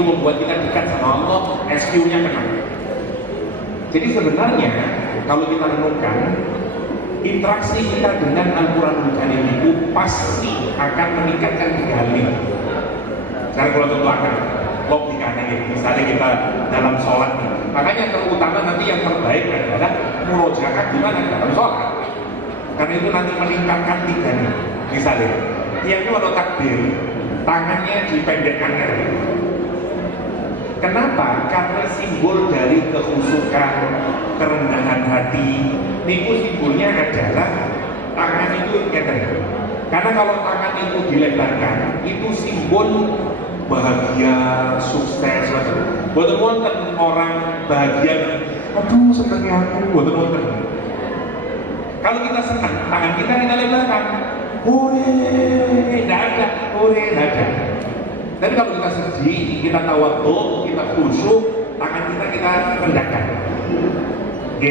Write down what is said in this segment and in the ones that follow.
itu membuat kita dekat sama Allah, SQ-nya kena. Jadi sebenarnya kalau kita renungkan, interaksi kita dengan Al-Quranul Karim itu pasti akan meningkatkan kali. Sekarang kalau terbelakang logikanya ya, misalnya kita dalam sholat, makanya terutama nanti yang terbaik adalah murojaah gimana dalam sholat, karena itu nanti meningkatkan tiga nih. Misalnya yang itu kalau takbir tangannya dipendekkan. Kenapa? Karena simbol dari kekhusyukan, kerendahan hati. Niku simbolnya adalah tangan itu karena kalau tangan itu dilebarkan, itu simbol bahagia, sukses. Buat wonten orang bahagia, aduh senengnya aku, buat wonten. Kalau kita senang, tangan kita lebarkan, hore, tidak ada, hore, tidak ada. Dan kalau kita sedih, kita tawadhu, kita khusyuk, tangan kita rendahkan. Oke,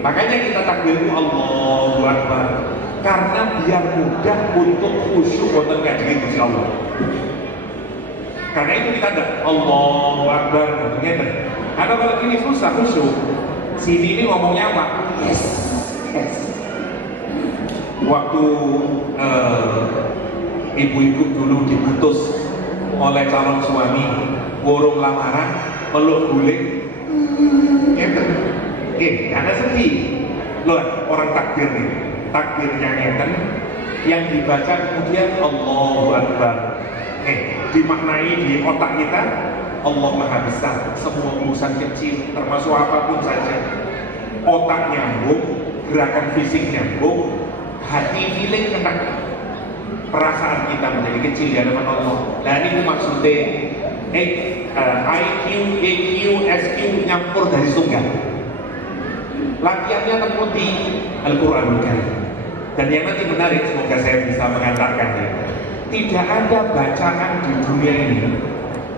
makanya kita takbir Allahu Akbar, karena biar mudah untuk khusyuk wonten kajian Gusti Allah. Karena itu kita ada Allahu Akbar, ngeten. Karena kalau ini susah khusyuk, sini ini ngomongnya apa? Yes. Waktu ibu-ibu dulu diputus oleh calon suami, burung lamaran, peluk guling, ngeten. Karena sedih. Loh, orang takbir nih, takbirnya ngeten, yang dibaca kemudian Allahu Akbar. Dimaknai di otak kita, Allah Maha Besar, semua urusan kecil, termasuk apapun saja. Otak nyambung, gerakan fisik nyambung, hati feeling kena. Perasaan kita menjadi kecil di hadapan Allah. Dan ini maksudnya IQ, EQ, SQ nyampur dari tunggal. Latihannya terputi Al-Quranul Karim. Dan yang nanti menarik, semoga saya bisa mengantarkan ya. Tidak ada bacaan di dunia ini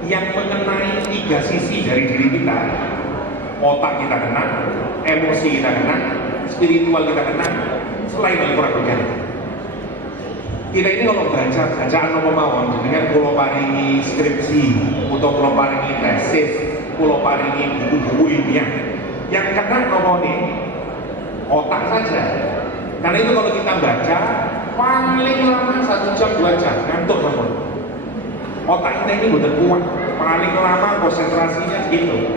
yang mengenai tiga sisi dari diri kita. Otak kita kena, emosi kita kena, spiritual kita kena, selain Al-Quranul Karim. Kita ini kalau baca bacaan apa mawon dengan pulau paringi skripsi, atau pulau paringi tesis, pulau paringi buku-buku ilmiah, yang kena ngomongin otak saja. Karena itu kalau kita baca paling lama 1 jam 2 jam ngantuk teman. Otak kita ini benar kuat, paling lama konsentrasinya gitu.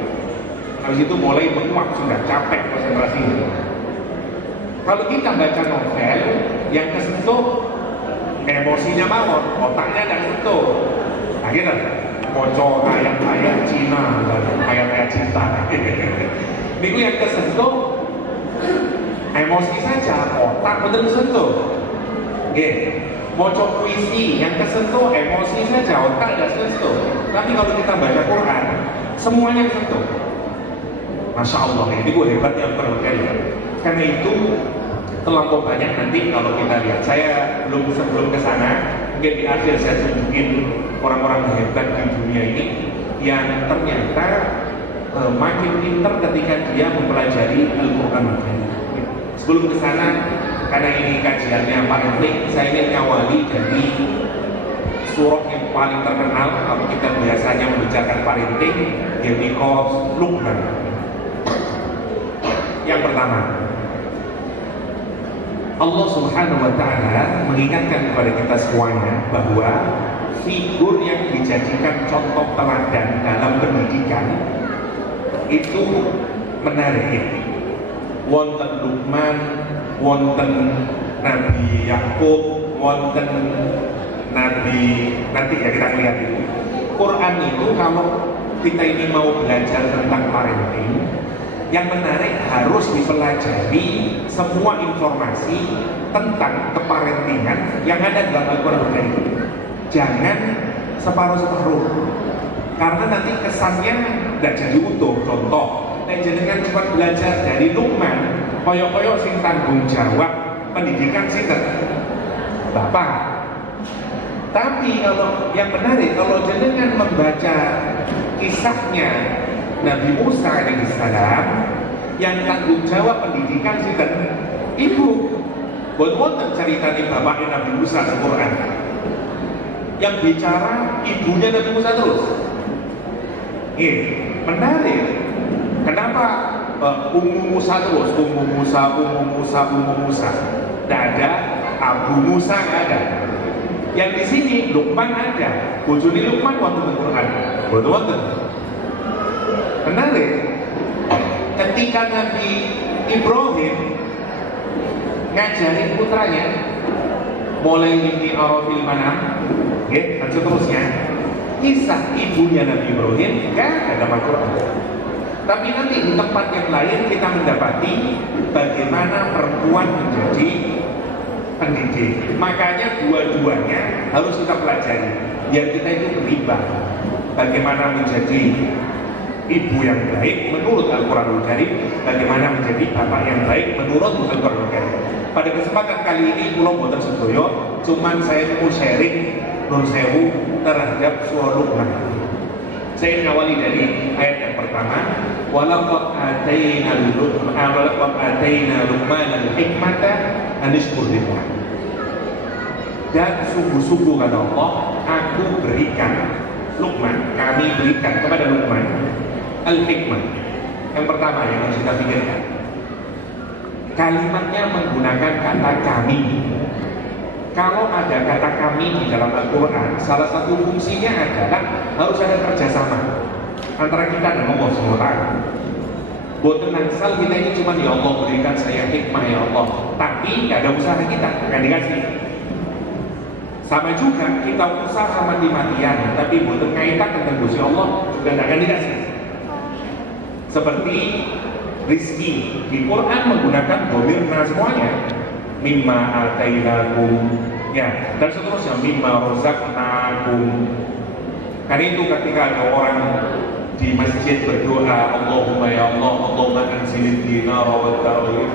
Habis itu mulai menguap, sudah capek konsentrasinya. Kalau kita baca novel yang kesentuh emosinya mawon, otaknya tidak sentuh. Akhirnya moco ayat-ayat Cina dan ayat-ayat cinta. Niku yang kesentuh emosi saja, otak betul kesentuh. Moco puisi yang kesentuh emosi saja, otak tidak kesentuh. Tapi kalau kita baca Quran, semuanya kesentuh. Masya Allah, ini gue hebatnya Al-Quran. Karena itu terlampau banyak nanti kalau kita lihat. Saya sebelum ke sana, mungkin di akhir saya tunjukin orang-orang hebat di dunia ini yang ternyata makin pintar ketika dia mempelajari Al-Quran. Sebelum ke sana, karena ini kajiannya Pak Erik, saya ingin ngawali dari surah yang paling terkenal kalau kita biasanya membicarakan parenting, yaitu Luqman. Yang pertama, Allah Subhanahu wa Ta'ala mengingatkan kepada kita semuanya bahwa figur yang dijadikan contoh teladan dalam pendidikan itu menarik. Wonten Luqman, wonten Nabi Yakub, wonten Nabi, nanti ya kita lihat itu. Quran itu kalau kita ini mau belajar tentang parenting, yang menarik harus dipelajari semua informasi tentang keparentingan yang ada dalam Al-Quran. Jangan separuh-separuh, karena nanti kesannya tidak jadi utuh. Contoh, jangan cuma belajar dari Luqman, koyo-koyo sing tanggung jawab pendidikan sinten Bapak. Tapi kalau yang menarik, kalau jenengan membaca kisahnya Nabi Musa alaihissalam, yang tanggung jawab pendidikan sinten Ibu. Buat cerita di bapaknya Nabi Musa di Quran, yang bicara ibunya Nabi Musa terus. Menarik. Kenapa Ummu Musa terus? Ummu Musa, Ummu Musa, Ummu Musa. Tidak ada Abu Musa, nggak ada. Yang di sini Luqman ada. Bojone Luqman waktu Al-Quran. Betul-betul. Menarik. Ketika Nabi Ibrahim ngajarin putranya, mulai ini arafil manam, dan seterusnya, kisah ibunya Nabi Ibrahim nggak ada dalam Al-Quran. Tapi nanti di tempat yang lain kita mendapati bagaimana perempuan menjadi pendidik. Makanya dua-duanya harus kita pelajari. Biar kita itu berimbang. Bagaimana menjadi ibu yang baik menurut Al-Quranul Karim, bagaimana menjadi bapak yang baik menurut Al-Quranul Karim. Pada kesempatan kali ini kula boten sedoyo, cuman saya mau sharing nun sewu terhadap surah Luqman. Saya ngawali dari ayat yang pertama, walaqad ataina Luqman al-hikmata an ishkur lillah. Dan sungguh-sungguh kata Allah, aku berikan Luqman, kami berikan kepada Luqman al-hikmah. Yang pertama yang harus kita pikirkan, kalimatnya menggunakan kata kami. Kalau ada kata kami di dalam Al-Quran, salah satu fungsinya adalah harus ada kerjasama antara kita dan Allah SWT. Boten asal kita ini cuma ya Allah berikan saya hikmah ya Allah, tapi nggak ada usaha kita akan dikasih. Sama juga kita usaha mati-matian, tapi boten kaitan dengan Gusti Allah juga nggak akan dikasih. Seperti rizki di Quran menggunakan dhamir semuanya, mimma atainakum, ya, dan seterusnya, mimma razaqnakum. Karena itu ketika ada orang di masjid berdoa, Allahumma ya Allah, Allahumma anzilid dinar wa ta'awid,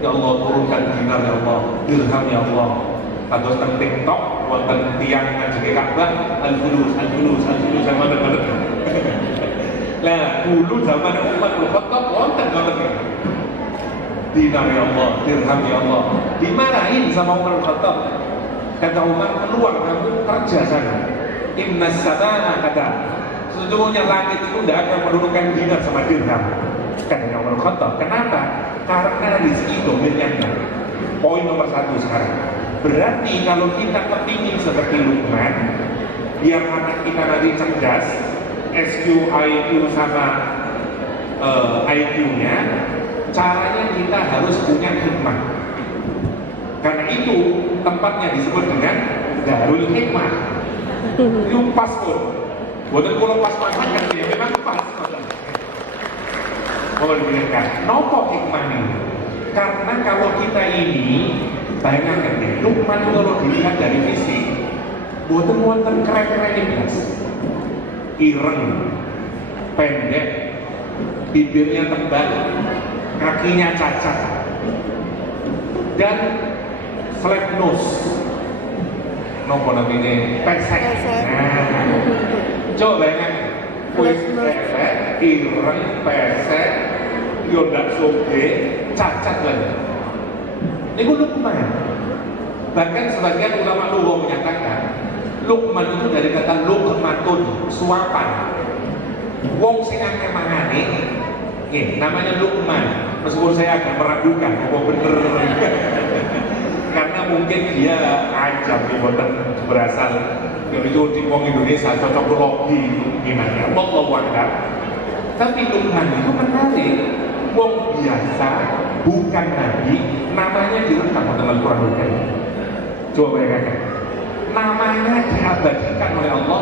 ya Allah turunkan dinar ya Allah, dirham ya Allah. Atau tentang TikTok, wonten tiang ngajenge Ka'bah, al-fulus yang mana-mana. Lah, dulu zaman Umar bin Khattab wonten ngoten. Dinar ya Allah, dirham ya Allah. Dimarahin sama Umar bin Khattab. Kata Umar, keluar kamu kerja sana. Innas samaa kata, sesungguhnya langit itu tidak akan menurunkan dinar sama dirham. Kata Umar bin Khattab, kenapa? Karena rezeki dominannya. Poin nomor 1 sekarang. Berarti kalau kita kepingin seperti Luqman, biar anak kita nanti cerdas, SQ, IQ sama IQ-nya, caranya kita harus punya hikmah. Karena itu tempatnya disebut dengan Darul Hikmah. Itu pas pun. Bukan kalau pas banget kan ya, memang pas. Mau diberikan. Nopo hikmah ini? Karena kalau kita ini bayangkan deh, Luqman kalau dilihat dari fisik, buatan keren-keren ini jelas. Ireng, pendek, bibirnya tebal, kakinya cacat, dan flat nose. Nopo namanya pesek. Nah, coba bayangkan, pesek, ireng, pesek, yondak soge, cacat lagi. Ini Luqman. Bahkan sebagian ulama lughah menyatakan Luqman itu dari kata luqmatun, suapan. Wong sing akeh mangane, namanya Luqman. Meskipun saya agak meragukan apa bener. Karena mungkin dia ajam di boten berasal itu di wong Indonesia cocok logi gimana? Wallahu a'lam. Tapi Luqman itu menarik. Wong biasa, bukan nabi, namanya direkam dalam Al-Quranul Karim. Coba bayangkan, namanya diabadikan oleh Allah.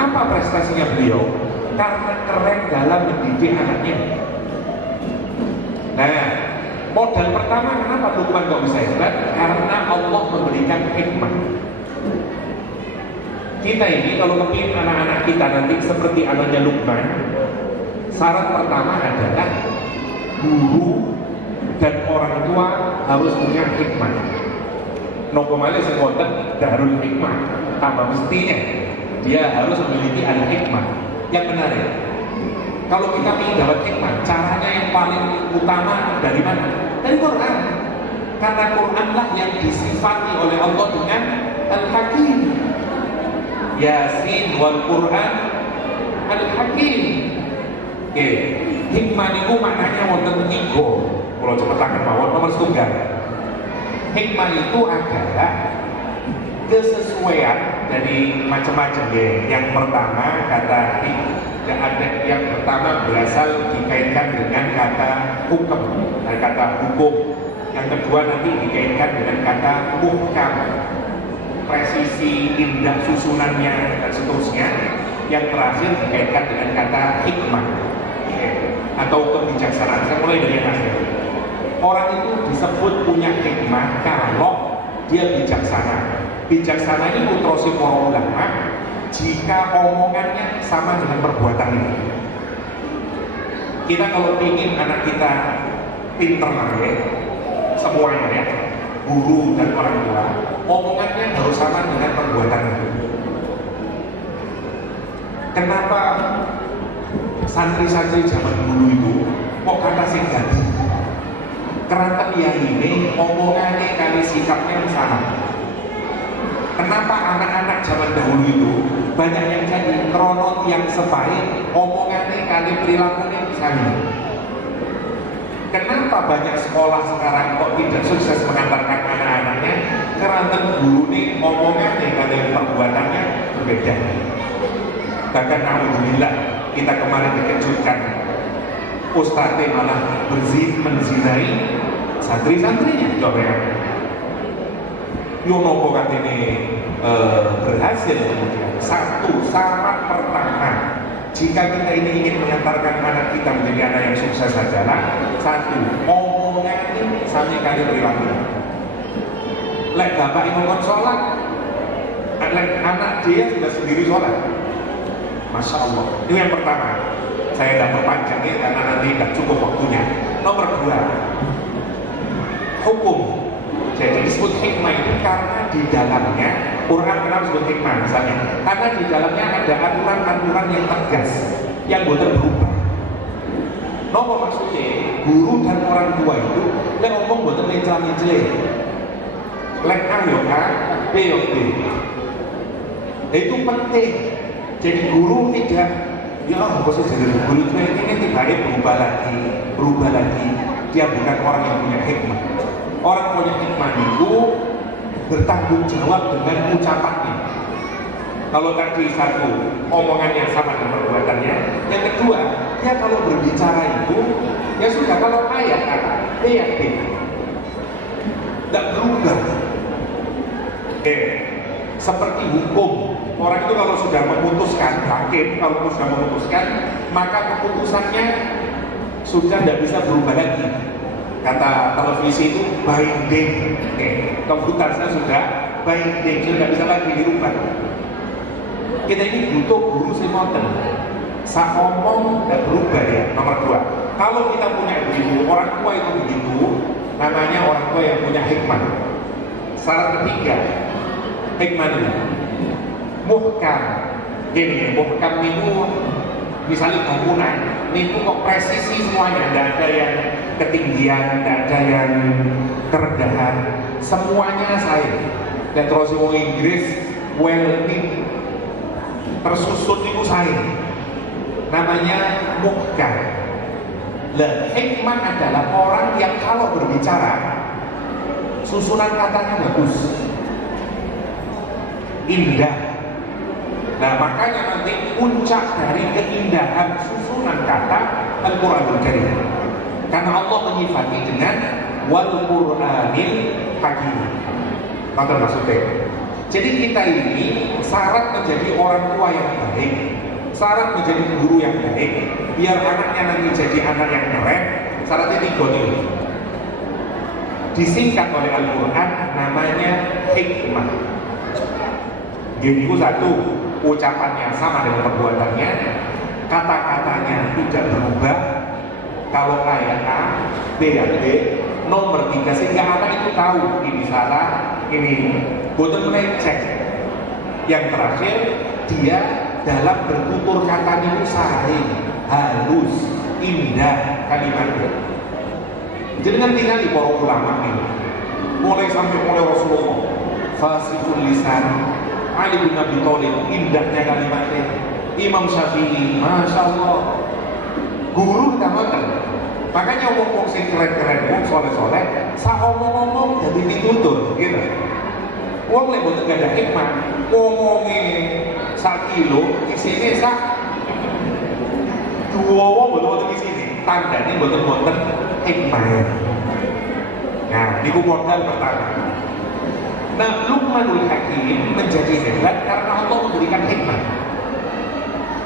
Apa prestasinya beliau? Karena keren dalam mendidik anaknya. Nah, modal pertama kenapa Luqman kok bisa hebat? Karena Allah memberikan hikmah. Kita ini kalau kepingin anak-anak kita nanti seperti anaknya Luqman, syarat pertama adalah guru dan orang tua harus punya hikmah. Nopo malih sekolah Darul Hikmah, tambah mestinya dia harus memiliki al-hikmah yang benar ya. Kalau kita ingin dapat hikmah, caranya yang paling utama dari mana? Dari Quran. Karena Quran lah yang disifati oleh Allah dengan Al-Hakim. Yasin wal Quran Al-Hakim. Oke, hikmah itu maknanya wonten tiga. Kalau cepetaken mawon nomor setunggal. Hikmah itu adalah kesesuaian dari macam-macam ya. Yang pertama kata yang pertama berasal dikaitkan dengan kata hukum, kata hukum. Yang kedua nanti dikaitkan dengan kata muhkam, presisi, indah susunannya dan seterusnya. Yang terakhir dikaitkan dengan kata hikmah atau kebijaksanaan. Saya mulai dari yang akhir. Orang itu disebut punya hikmah kalau dia bijaksana. Bijaksana ini putrosi para ulama jika omongannya sama dengan perbuatannya. Kita kalau ingin anak kita pinter ya, semuanya ya, guru dan orang tua, omongannya harus sama dengan perbuatannya. Kenapa santri-santri zaman dulu itu kok kata sing ganti? Karena dia ini omongannya kali sikapnya sama. Kenapa anak-anak zaman dahulu itu banyak yang jadi krono yang sebaik omongannya kali perilakunya sama? Kenapa banyak sekolah sekarang kok tidak sukses mengantarkan anak-anaknya? Karena guru ini omongannya kali perbuatannya berbeda. Bahkan alhamdulillah kita kemarin dikejutkan, ustadz malah menzinai santri-santrinya. Coba ya, Yono kok ini berhasil kemudian. Satu syarat pertama, jika kita ini ingin mengantarkan anak kita menjadi anak yang sukses adalah satu, omongan ini sami kali perilaku. Lek bapak imam sholat, anak dia sudah sendiri sholat. Masya Allah, itu yang pertama. Saya tidak perpanjang ya, karena nanti tidak cukup waktunya. Nomor dua, hukum. Jadi disebut hikmah itu karena di dalamnya, Quran kenapa disebut hikmah misalnya? Karena di dalamnya ada aturan-aturan yang tegas, yang boleh berubah. Nopo maksudnya, guru dan orang tua itu lek ngomong boleh mencela-mencela. Lek A yo A, B yo B. Itu penting. Jadi guru tidak, ya khusus jadi guru ini tiba-tiba berubah lagi. Dia bukan orang yang punya hikmah. Orang punya hikmah itu bertanggung jawab dengan ucapannya. Kalau tadi satu, omongannya sama dengan perbuatannya. Yang kedua, dia kalau berbicara itu, ya sudah, kalau A ya A, B ya B. Tidak berubah. Seperti hukum, orang itu kalau sudah memutuskan, hakim kalau sudah memutuskan, maka keputusannya sudah tidak bisa berubah lagi. Kata televisi itu binding, komputernya sudah binding, sudah tidak bisa lagi dirubah. Kita ini butuh guru semoten, sak omong dan berubah ya. Nomor dua, kalau kita punya begitu, orang tua itu begitu, namanya orang tua yang punya hikmah. Syarat ketiga, hikmah muhkam. Gini, muhkam itu misalnya bangunan, itu kok presisi semuanya, tidak ada yang ketinggian, tidak ada yang kerendahan, semuanya saya. Dan terus mau Inggris, well knit, tersusun itu saya. Namanya muhkam. Lah, hikmah adalah orang yang kalau berbicara susunan katanya bagus, indah. Nah, makanya nanti puncak dari keindahan susunan kata Al-Quranul Karim. Karena Allah menyifati dengan wal Qur'anil Hakim. Apa maksudnya? Jadi kita ini syarat menjadi orang tua yang baik, syarat menjadi guru yang baik, biar anaknya nanti jadi anak yang keren. Syaratnya tiga nih. Disingkat oleh Al-Quran namanya hikmah. Jadi itu satu, ucapannya sama dengan perbuatannya, kata-katanya tidak berubah. Kalau A ya A, B ya B. Nomor tiga, sehingga anak itu tahu ini salah, ini boten meleceh. Yang terakhir, dia dalam bertutur katanya itu sahih, halus, indah kalimatnya. Jangan tinggal di para ulama ini, mulai sampai mulai Rasulullah, fasihul lisan, Ali bin Abi Thalib, indahnya kalimatnya. Imam Syafi'i, masya Allah. Guru tak ngoten. Makanya wong-wong sing keren-keren, wong soleh-soleh, sak omong-omong jadi ditutur, gitu. Wong lek mboten gak ada hikmah, ngomonge sak kilo, isine sak dua wong mboten isine, tandane mboten hikmah. Nah, niku modal pertama. Nah, Luqmanul Hakim menjadi hebat karena Allah memberikan hikmah.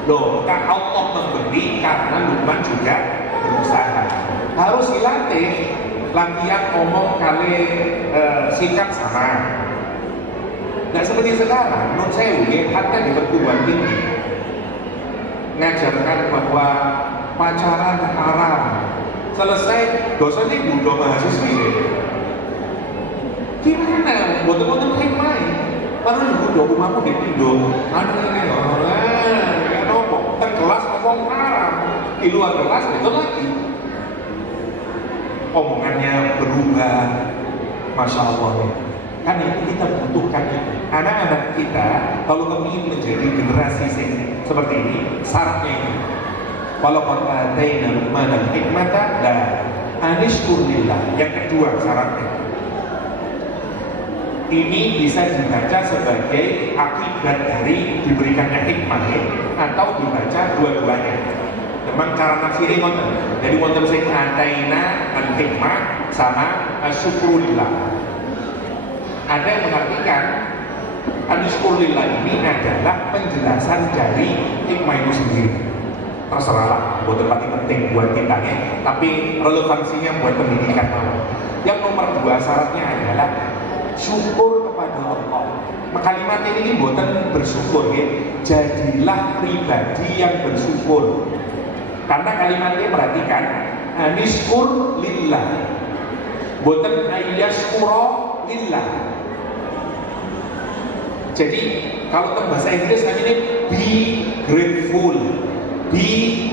Loh, kan Allah memberi karena Luqman juga berusaha. Harus dilatih, latihan ngomong kali sikap sama. Nah seperti sekarang, menurut saya hatta di perguruan tinggi ngajarkan bahwa pacaran haram. Selesai dosennya budo mahasiswi. Gimana? Boten-boten hikmah. Padahal budo rumahmu di Indo. Kayak nopo. Kelas ngomong haram. Di luar kelas itu lagi. Omongannya berubah. Masya Allah. Kan itu kita butuhkan. Anak-anak kita kalau ingin menjadi generasi seperti ini, syaratnya ini. Kalau qataina Luqmanal hikmata la anishkur lillah. Yang kedua syaratnya. Ini bisa dibaca sebagai akibat dari diberikannya hikmah atau dibaca dua-duanya. Memang cara nafsiri ngoten. Jadi wonten sing qataina al hikmah sama asyukrulillah. Ada yang mengartikan asyukrulillah ini adalah penjelasan dari hikmah itu sendiri. Terserahlah, buat tempat penting buat kita ya, tapi relevansinya buat pendidikan malah. Yang nomor dua syaratnya adalah syukur kepada Allah. Kalimat ini buatan bersyukur ya. Jadilah pribadi yang bersyukur. Karena kalimatnya perhatikan, anishkur lillah. Buatan ayyaskuro lillah. Jadi kalau bahasa Inggris namanya be grateful, be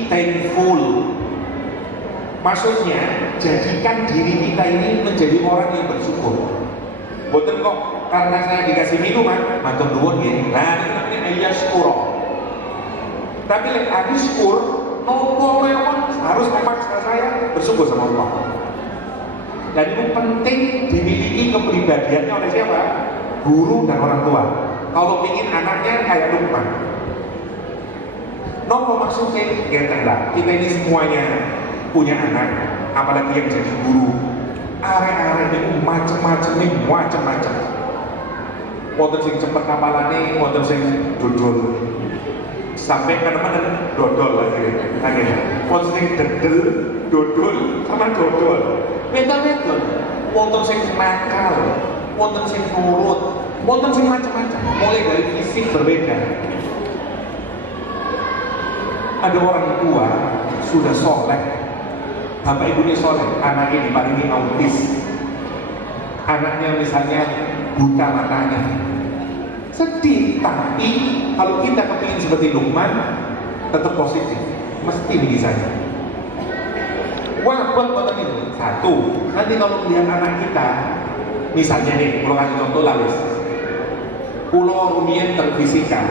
thankful. Maksudnya jadikan diri kita ini menjadi orang yang bersyukur. Boten kok karena saya dikasih minuman, matur nuwun nggih. Nah, ini namanya ayyaskuro. Tapi lek asykur, nopo lewat harus memaksa saya bersyukur sama Allah. Dan itu penting dimiliki kepribadiannya oleh siapa? Guru dan orang tua. Kalau ingin anaknya kayak Luqman. Nopo maksudnya lah. Kita ini semuanya punya anak, apalagi yang jadi guru. Arek-arek itu macam-macam. Wonten sing cepet kapalane, wonten sing dodol. Sampai kadang-kadang dodol lagi. Wonten sing dedel, dodol sama dodol. Beda-beda. Wonten sing nakal, wonten sing nurut, wonten sing macam-macam. Mulai dari fisik berbeda. Ada orang tua sudah soleh, bapak ibunya soleh, anaknya diparingi autis, anaknya misalnya buta matanya, sedih. Tapi kalau kita kepingin seperti Luqman, tetap positif, mesti bisa. Wah, buat ini satu. Nanti kalau melihat anak kita, misalnya nih, kalau kasih contoh lalis, pulau rumian terfisika,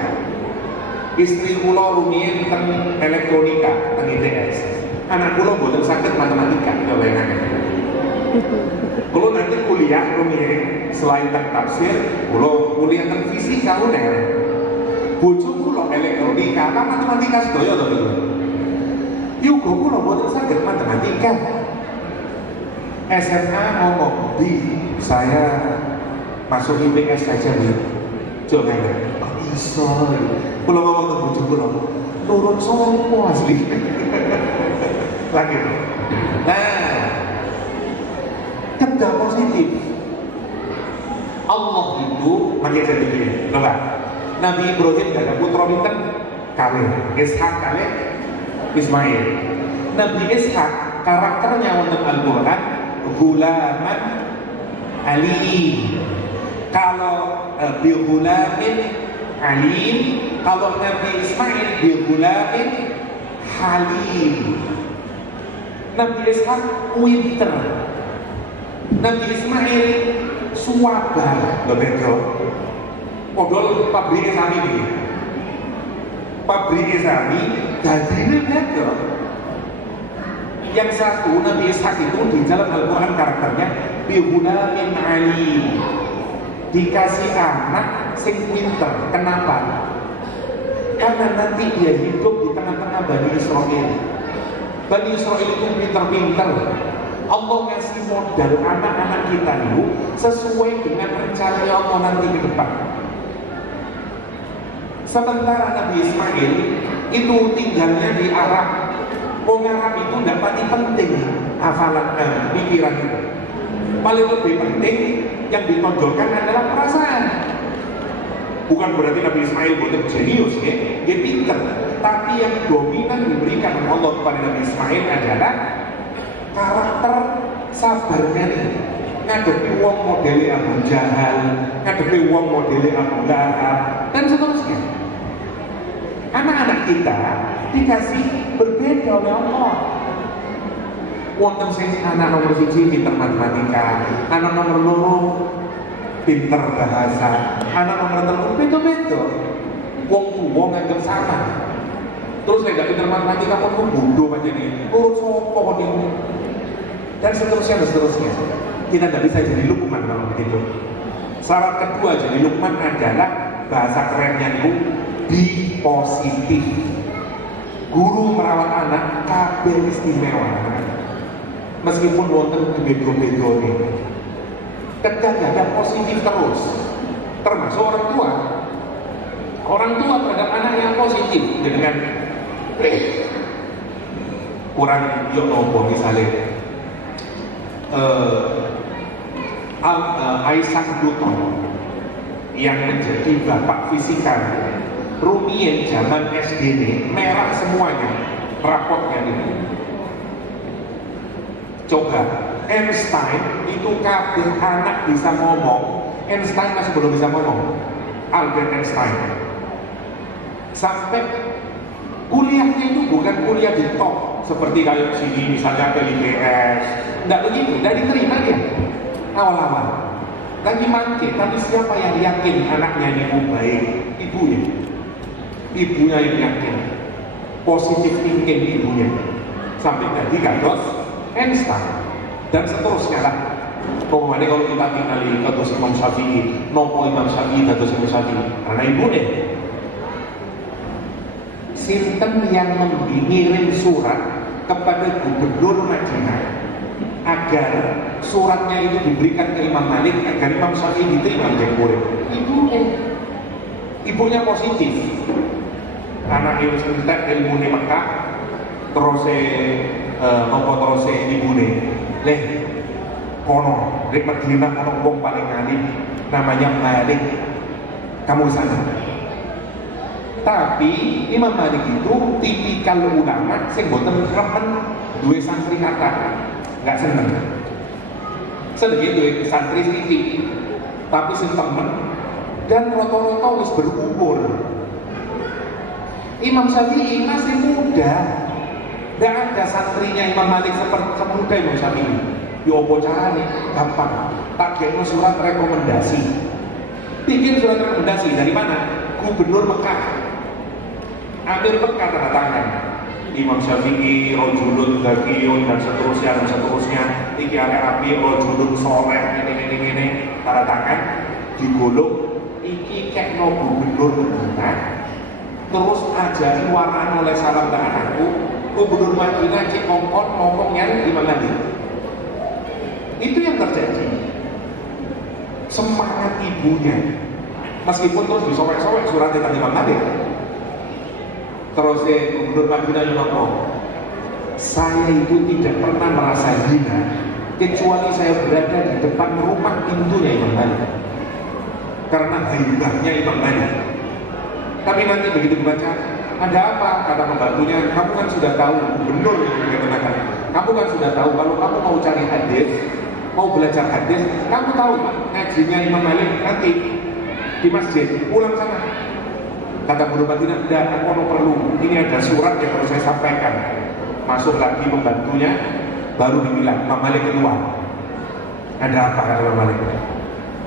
istri pulau rumian teng elektronika, teng ITS. Anak kulo boten sakit matematika, coba yang aneh. Kulo nanti kuliah rumiyin selain tentang tafsir, kulo kuliah tentang fisika udah. Bojo kulo elektronika, apa matematika sedoyo to lho. Yugo kulo boten sakit matematika. SMA ngomong, "Di, saya masuk IPS saja, Bi." Coba ya. Iso. Kulo ngomong ke bojo kulo, "Turun sopo asli." Lagi. Nah, kerja positif. Allah itu makin jadi begini, enggak? Nabi Ibrahim gak ada putra pinten kali, Ishak kali, Ismail. Nabi Ishak karakternya untuk Al-Quran gulaman alim. Kalau gulamin alim, kalau Nabi Ismail gulamin halim. Nabi Ishak winter, Nabi Ismail suwabar, gak beda. Modal pabrik sami ini, pabrik sami, dadine beda. Yang satu Nabi Ishak itu di dalam Al-Quran karakternya bihulamin ali, dikasih anak sing pinter. Kenapa? Karena nanti dia hidup di tengah-tengah Bani Israel. Bani Israel itu pinter-pinter. Allah ngasih modal anak-anak kita itu sesuai dengan rencana Allah nanti ke depan. Sementara Nabi Ismail itu tinggalnya di Arab. Wong Arab itu tidak pati penting hafalan pikiran itu. Paling lebih penting yang ditonjolkan adalah perasaan. Bukan berarti Nabi Ismail bukan jenius, ya, dia pintar. Tapi yang dominan diberikan Allah kepada Nabi Ismail adalah karakter sabarnya nih. Ngadepi wong modeli Abu Jahal, ngadepi wong modeli Abu Lahab, dan seterusnya. Anak-anak kita dikasih berbeda oleh Allah. Wonten sing anak nomor 1 pinter matematika, anak nomor 2 pinter bahasa, anak nomor 3 beda-beda. Wong tuwa nganggep sama. Terus saya gak pinter matematika kok bodoh aja nih. Oh sopo nih. Dan seterusnya. Kita nggak bisa jadi Luqman kalau begitu. Syarat kedua jadi Luqman adalah bahasa kerennya itu di positif. Guru merawat anak kabeh istimewa. Meskipun wonten beda-beda nih. Ketika ada positif terus, termasuk orang tua. Orang tua terhadap anak yang positif dengan kurang yo nopo misalnya Isaac Newton yang menjadi bapak fisika rumien zaman SD ini merah semuanya rapotnya ini. Coba Einstein itu kabeh anak bisa ngomong, Einstein masih belum bisa ngomong. Albert Einstein sampai kuliahnya itu bukan kuliah di top seperti kayak sini misalnya PIBS, enggak begitu, enggak diterima dia awal-awal. Lagi mangke, tapi siapa yang yakin anaknya ini baik? Ibunya yang yakin, positif thinking ibunya, sampai tadi kados Einstein dan seterusnya lah. Pokoknya kalau kita tinggal di kados Imam Syafi'i, nopo Imam Syafi'i kados Imam Syafi'i, karena ibunya sinten yang mengirim surat kepada gubernur Madinah agar suratnya itu diberikan ke Imam Malik agar Imam Syafi'i diterima menjadi murid. Ibunya positif. Anak yang sebentar ilmu di Mekah terus nopo terus ibune leh kono di Madinah kono wong paling alim namanya Malik, kamu sana. Tapi Imam Malik itu tipikal ulama sing boten remen duwe santri kata, nggak seneng. Sedikit duwe santri titik, tapi sing temen dan rata-rata wis berumur. Imam Syafi'i masih muda, nggak ada santrinya Imam Malik semuda Imam Syafi'i. Yo opo carane? Gampang. Tak kena surat rekomendasi. Bikin surat rekomendasi dari mana? Gubernur Mekah. Amir Mekah tanda tangan. Imam Syafi'i, Rajulun Zakiyun dan seterusnya. Iki api Rajulun Soleh ini tanda tangan digolong. Iki kekno gubernur Madinah. Terus ajari waraan oleh salam ke anakku. Gubernur Madinah cek ngomong yang Imam Malik. Itu yang terjadi. Semangat ibunya. Meskipun terus disowek-sowek surat dari Imam Malik. Terus Gubernur Madinah yang ngomong, saya itu tidak pernah merasa zina kecuali saya berada di depan rumah pintunya Imam Malik. Karena haibahnya Imam Malik. Tapi nanti begitu dibaca, ada apa? Kata pembantunya, kamu kan sudah tahu, gubernur yang mengatakan, kamu kan sudah tahu kalau kamu mau cari hadis, mau belajar hadis, kamu tahu ngajinya Imam Malik nanti di masjid, pulang sana. Kata guru Madinah, tidak, aku perlu, ini ada surat yang harus saya sampaikan. Masuk lagi pembantunya, baru dibilang, Imam Malik keluar. Ada apa kata Imam Malik?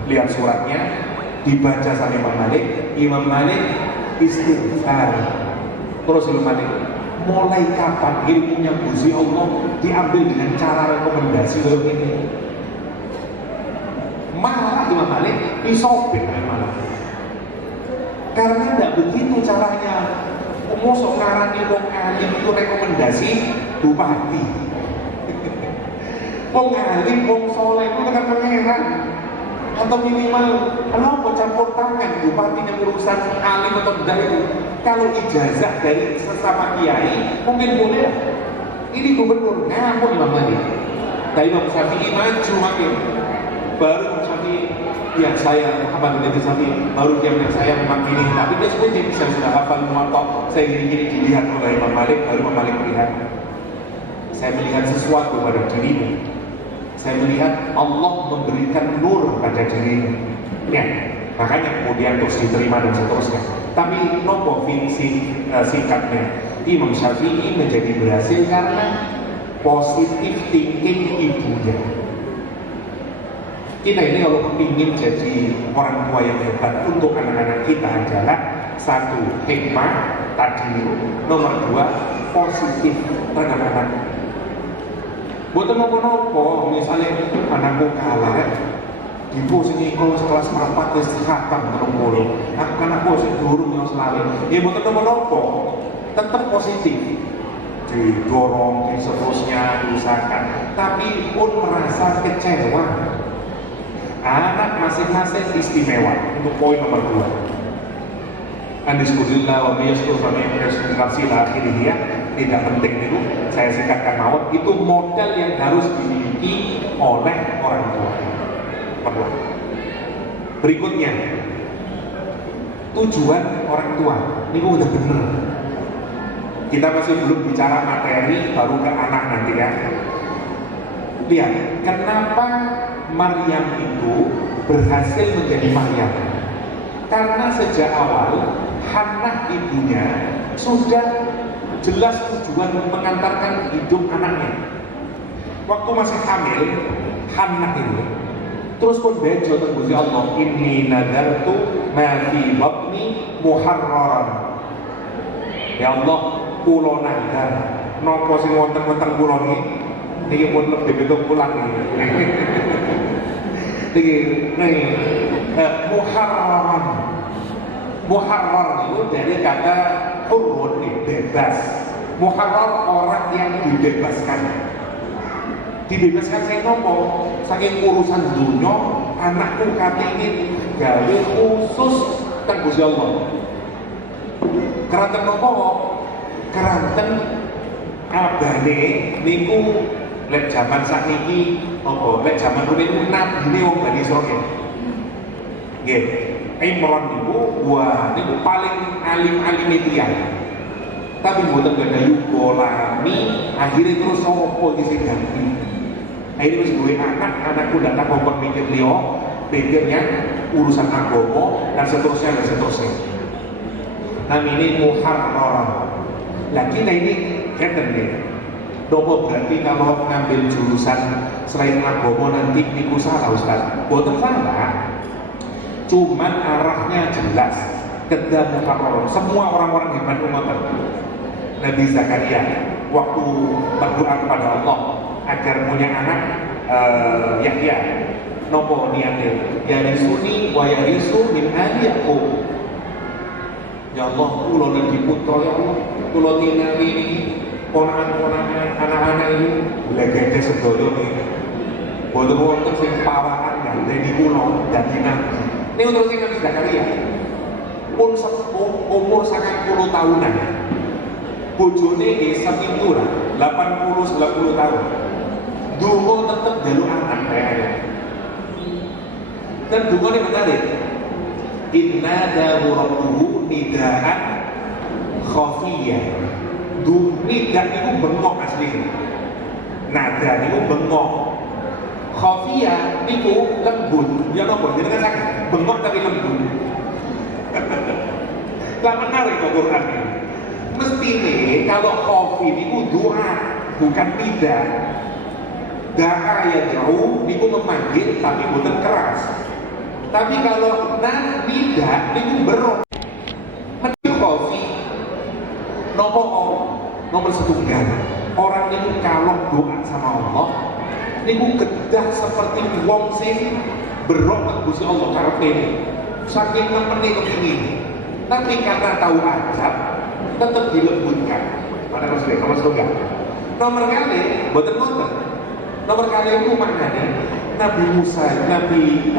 Lihat suratnya, dibaca sama Imam Malik istighfar. Terus Imam Malik, mulai kapan ilmunya Gusti Allah diambil dengan cara rekomendasi ini? Malah Imam Malik disobek malah. Karena tidak begitu caranya. Mosok ngarani wong alim itu rekomendasi bupati. Wong alim, wong soleh itu kan pangeran. Atau minimal, kenapa campur tangan bupati yang urusan alim atau tidak itu? Kalau ijazah dari sesama kiai, mungkin boleh. Ini gubernur, ngampun Imam Malik. Dari Imam Syafi'i maju makin. Baru Imam Syafi'i, ya saya Muhammad bin Syafi'i, baru dia bilang saya memang ini. Tapi dia sebenarnya saya sudah hafal muwatta, saya gini dilihat oleh Imam Malik, baru Imam Malik melihat. Saya melihat sesuatu pada dirimu. Saya melihat Allah memberikan nur pada dirimu. Ya, makanya kemudian terus diterima dan seterusnya. Tapi nopo sikapnya Imam Syafi'i menjadi berhasil karena positif thinking ibunya. Kita ini kalau ingin jadi orang tua yang hebat untuk anak-anak kita adalah satu, hikmah tadi, nomor dua, positif terhadap anak. Buat nopo-nopo, misalnya anakku kalah, ibu sini kalau kelas 4 wis khatam terus anakku sing durung yang selalu. Ya buat nopo-nopo, tetap positif. Didorong, seterusnya, diusahakan. Tapi pun merasa kecewa. Anak masing-masing istimewa. Untuk poin nomor 2. Andiskusillah wa biyastur wa biyastur akhirnya tidak penting itu saya singkatkan mawon, itu modal yang harus dimiliki oleh orang tua. Perlu. Berikutnya, tujuan orang tua ini udah bener. Kita masih belum bicara materi, baru ke anak nanti ya. Lihat, kenapa Maryam itu berhasil menjadi Maryam? Karena sejak awal Hannah ibunya sudah jelas tujuan mengantarkan hidup anaknya. Waktu masih hamil, Hannah itu terus pun bejo tergusi Allah, inni nadartu ma fi batni muharraran. Ya Allah, kula nadar napa sing wonten-wonten kula niki pun lebih betul pulang niki muharraran. Muharrar itu dari kata hurun, bebas. Muharrar orang yang dibebaskan. Dibebaskan saya nopo, saking urusan dunia, anakku kate ini gawe khusus teng Gusti Allah. Keranten nopo? Keranten abane niku lek jaman sakniki nopo? Lek jaman rumiyin nabine wong Bani Israil. Nggih. Imran itu, wah, itu paling alim-alim tiyang. Tapi buatan gak ada yugo lami, akhirnya terus sopo isi ganti. Akhirnya terus gue anakku datang kompon mikir liyo, pikirnya urusan agama dan seterusnya dan seterusnya. Nah ini muharrar. Nah kita ini keten nih. Dopo berarti kalau ngambil jurusan selain agama nanti niku salah Ustaz. Buatan salah. Cuman arahnya jelas, kedah muharrar. Semua orang-orang hebat umat Nabi Zakaria waktu berdoa kepada Allah agar punya anak Yahya, nopo niatnya yarisuni wa yarisu min ali Yaqub. Ya Allah, kula niki putra ya Allah, kula tingali niki ponakan-ponakan anak-anak ini legende sedoyo niki. Boten wonten sing parahan gandeni kula dadi nabi. Ini untuk si Nabi Zakaria pun sepuh umur 90 tahunan, bojone ini sepintu lah 80-90 tahun, dungo tetap jalur anak kayaknya. Dan dungo ini menarik, inna dahu rabbuhu nidaan khafiyah. Nidak itu bengok aslinya, nada itu bengok, khafiyah itu lembut. Ya nopo, jadi kan bengok tapi lembut. Gak menarik kok Quran ini. Mesti nih kalau khafi itu doa, bukan tidak. Da'a ya jauh, itu memanggil tapi bukan keras. Tapi kalau tidak, itu berok. Mesti khafi. Nopo Nomor setunggal, orang itu kalau doa sama Allah niku kedah seperti wong sing berok nang Gusti Allah karepe saking nemene kepingin, tapi karena tahu azab tetap dilembutkan. Mana maksudnya? Nomor setunggal. Nomor kali boten ngoten. Nomor kali itu maknanya Nabi Musa, Nabi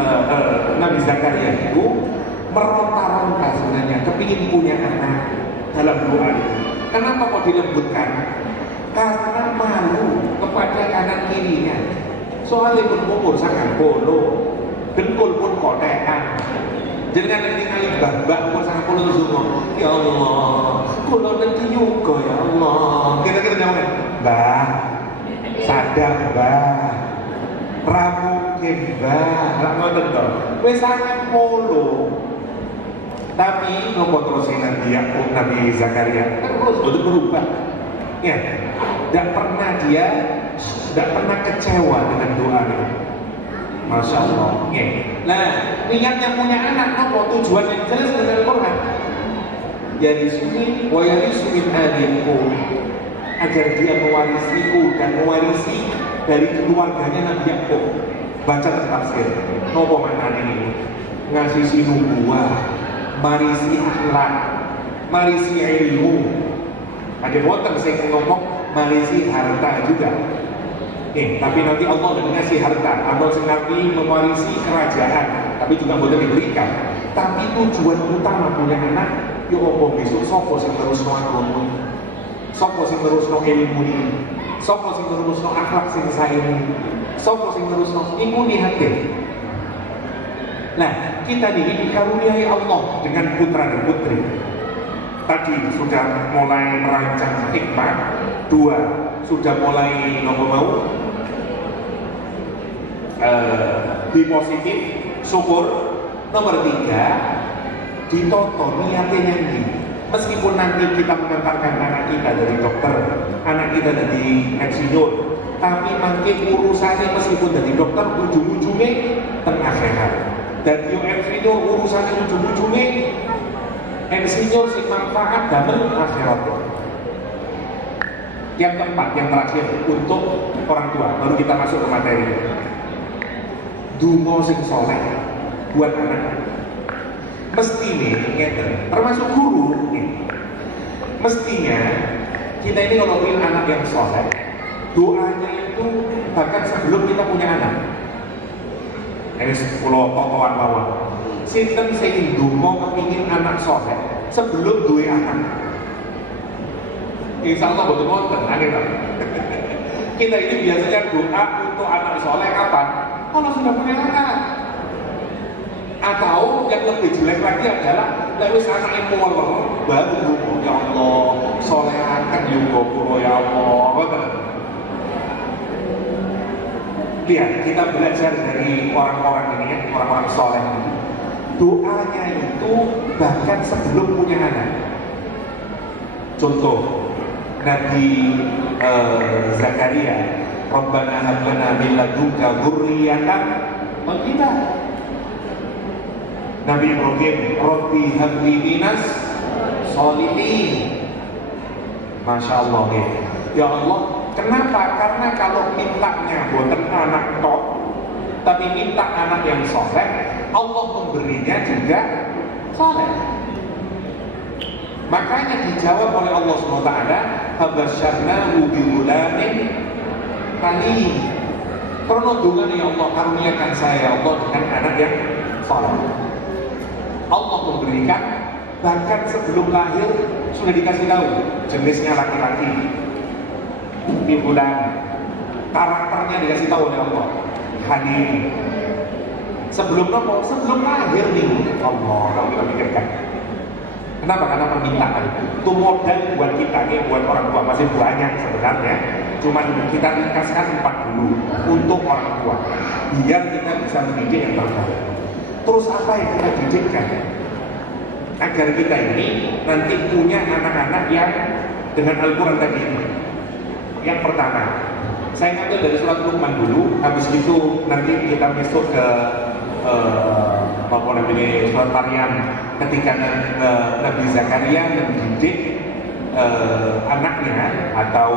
Zakaria itu meronta-ronta sebenarnya kepingin punya anak dalam doa itu. Kenapa kok dilembutkan? Karena malu kepada kanan kirinya. Soalnya berumur sangat polo, dengkul pun kotekan. Jangan lagi kali babak pun sangat polo semua. Ya Allah, polo nanti juga ya Allah. Kira-kira jawabnya, Mbah, sadar Mbah, ramungkin Mbah, ramungkin dong. Wes sangat polo. Tapi nopo terusin Nabi Yakub, Nabi Zakaria terus berubah. Ya, tidak pernah kecewa dengan doanya. Masya Allah. Ya. Nah, niatnya punya anak nopo tujuan yang jelas dengan Quran. Jadi suni, wayari sumin adinku, agar dia mewarisiku dan mewarisi dari keluarganya Nabi Yakub. Baca tafsir. Nopo maknanya ini? Ngasih sinubuah. Marisi akhlak, marisi ilmu. Ada wonten saya ngomong marisi harta juga. Tapi nanti Allah tidak ngasih harta. Allah sengaja mewarisi kerajaan, tapi juga boleh diberikan. Tapi tujuan utama punya anak, yo opo besok sopo sing terusno agama, sopo sing terusno ilmu ini, sopo sing terusno akhlak sing sae, sopo sing terusno iku hati. Nah, kita dikaruniai Allah dengan putra dan putri. Tadi sudah mulai merancang hikmah, 2 sudah mulai mau di positif, syukur. Nomor 3 ditoto niatnya nyanyi. Meskipun nanti kita mengantarkan anak kita dari dokter, anak kita dari insinyur, tapi makin urusannya meskipun dari dokter ujung-ujungnya tengah akhirat. Dan yo insinyur urusannya ujung-ujungnya insinyur si manfaat dalam akhirat. Yang keempat, yang terakhir untuk orang tua, baru kita masuk ke materi. Dungo sing soleh buat anak. Mestinya, termasuk guru, mestinya kita ini kalau punya anak yang soleh, doanya itu bahkan sebelum kita punya anak. Ini 10 tokohan bawah. Sinten sing ndonga kepingin anak soleh sebelum duwe anak. Insya Allah betul wonten, kita ini biasanya doa untuk anak soleh kapan? Kalau sudah punya anak. Atau yang lebih jelek lagi adalah lewis anak yang mau baru ya Allah soleh akan juga ya Allah. Lihat, kita belajar dari orang-orang ini ya, orang-orang soleh. Doanya itu bahkan sebelum punya anak. Contoh, Nabi Zakaria, Rabbana hab lana min ladunka dzurriyyatan thayyibah. Nabi Ibrahim, Rabbi habli minas sholihin. Masya Allah ya. Ya Allah, kenapa? Karena kalau mintanya buatan anak tok, tapi minta anak yang soleh, Allah memberinya juga soleh. Makanya dijawab oleh Allah SWT, fabasyarnahu bighulamin halim. Karena dengan ya Allah karuniakan saya ya Allah dengan anak yang soleh. Allah memberikan bahkan sebelum lahir sudah dikasih tahu jenisnya laki-laki. Di bulan karakternya dikasih tahu oleh Allah. Halim. Sebelum apa? Sebelum lahir nih Allah kalau kita pikirkan. Kenapa? Karena permintaan itu modal buat kita nih, buat orang tua masih banyak sebenarnya. Cuma kita ringkaskan 4 dulu untuk orang tua, biar kita bisa mendidik yang terbaik. Terus apa yang kita didikkan? Agar kita ini nanti punya anak-anak yang dengan Al-Quran tadi ini. Yang pertama, saya ngambil dari surat Luqman dulu, habis itu nanti kita masuk ke surat Maryam ketika Nabi Zakaria mendidik anaknya atau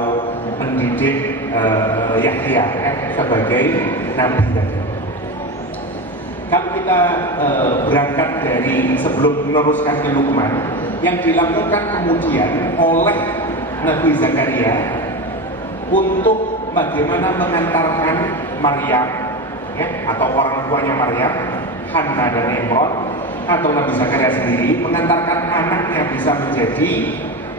mendidik Yahya sebagai nabi tadi. Kalau kita berangkat dari sebelum meneruskan ke Luqman, yang dilakukan kemudian oleh Nabi Zakaria untuk bagaimana mengantarkan Maryam, ya, atau orang tuanya Maryam, Hannah dan Imran, atau Nabi Zakaria sendiri mengantarkan anaknya bisa menjadi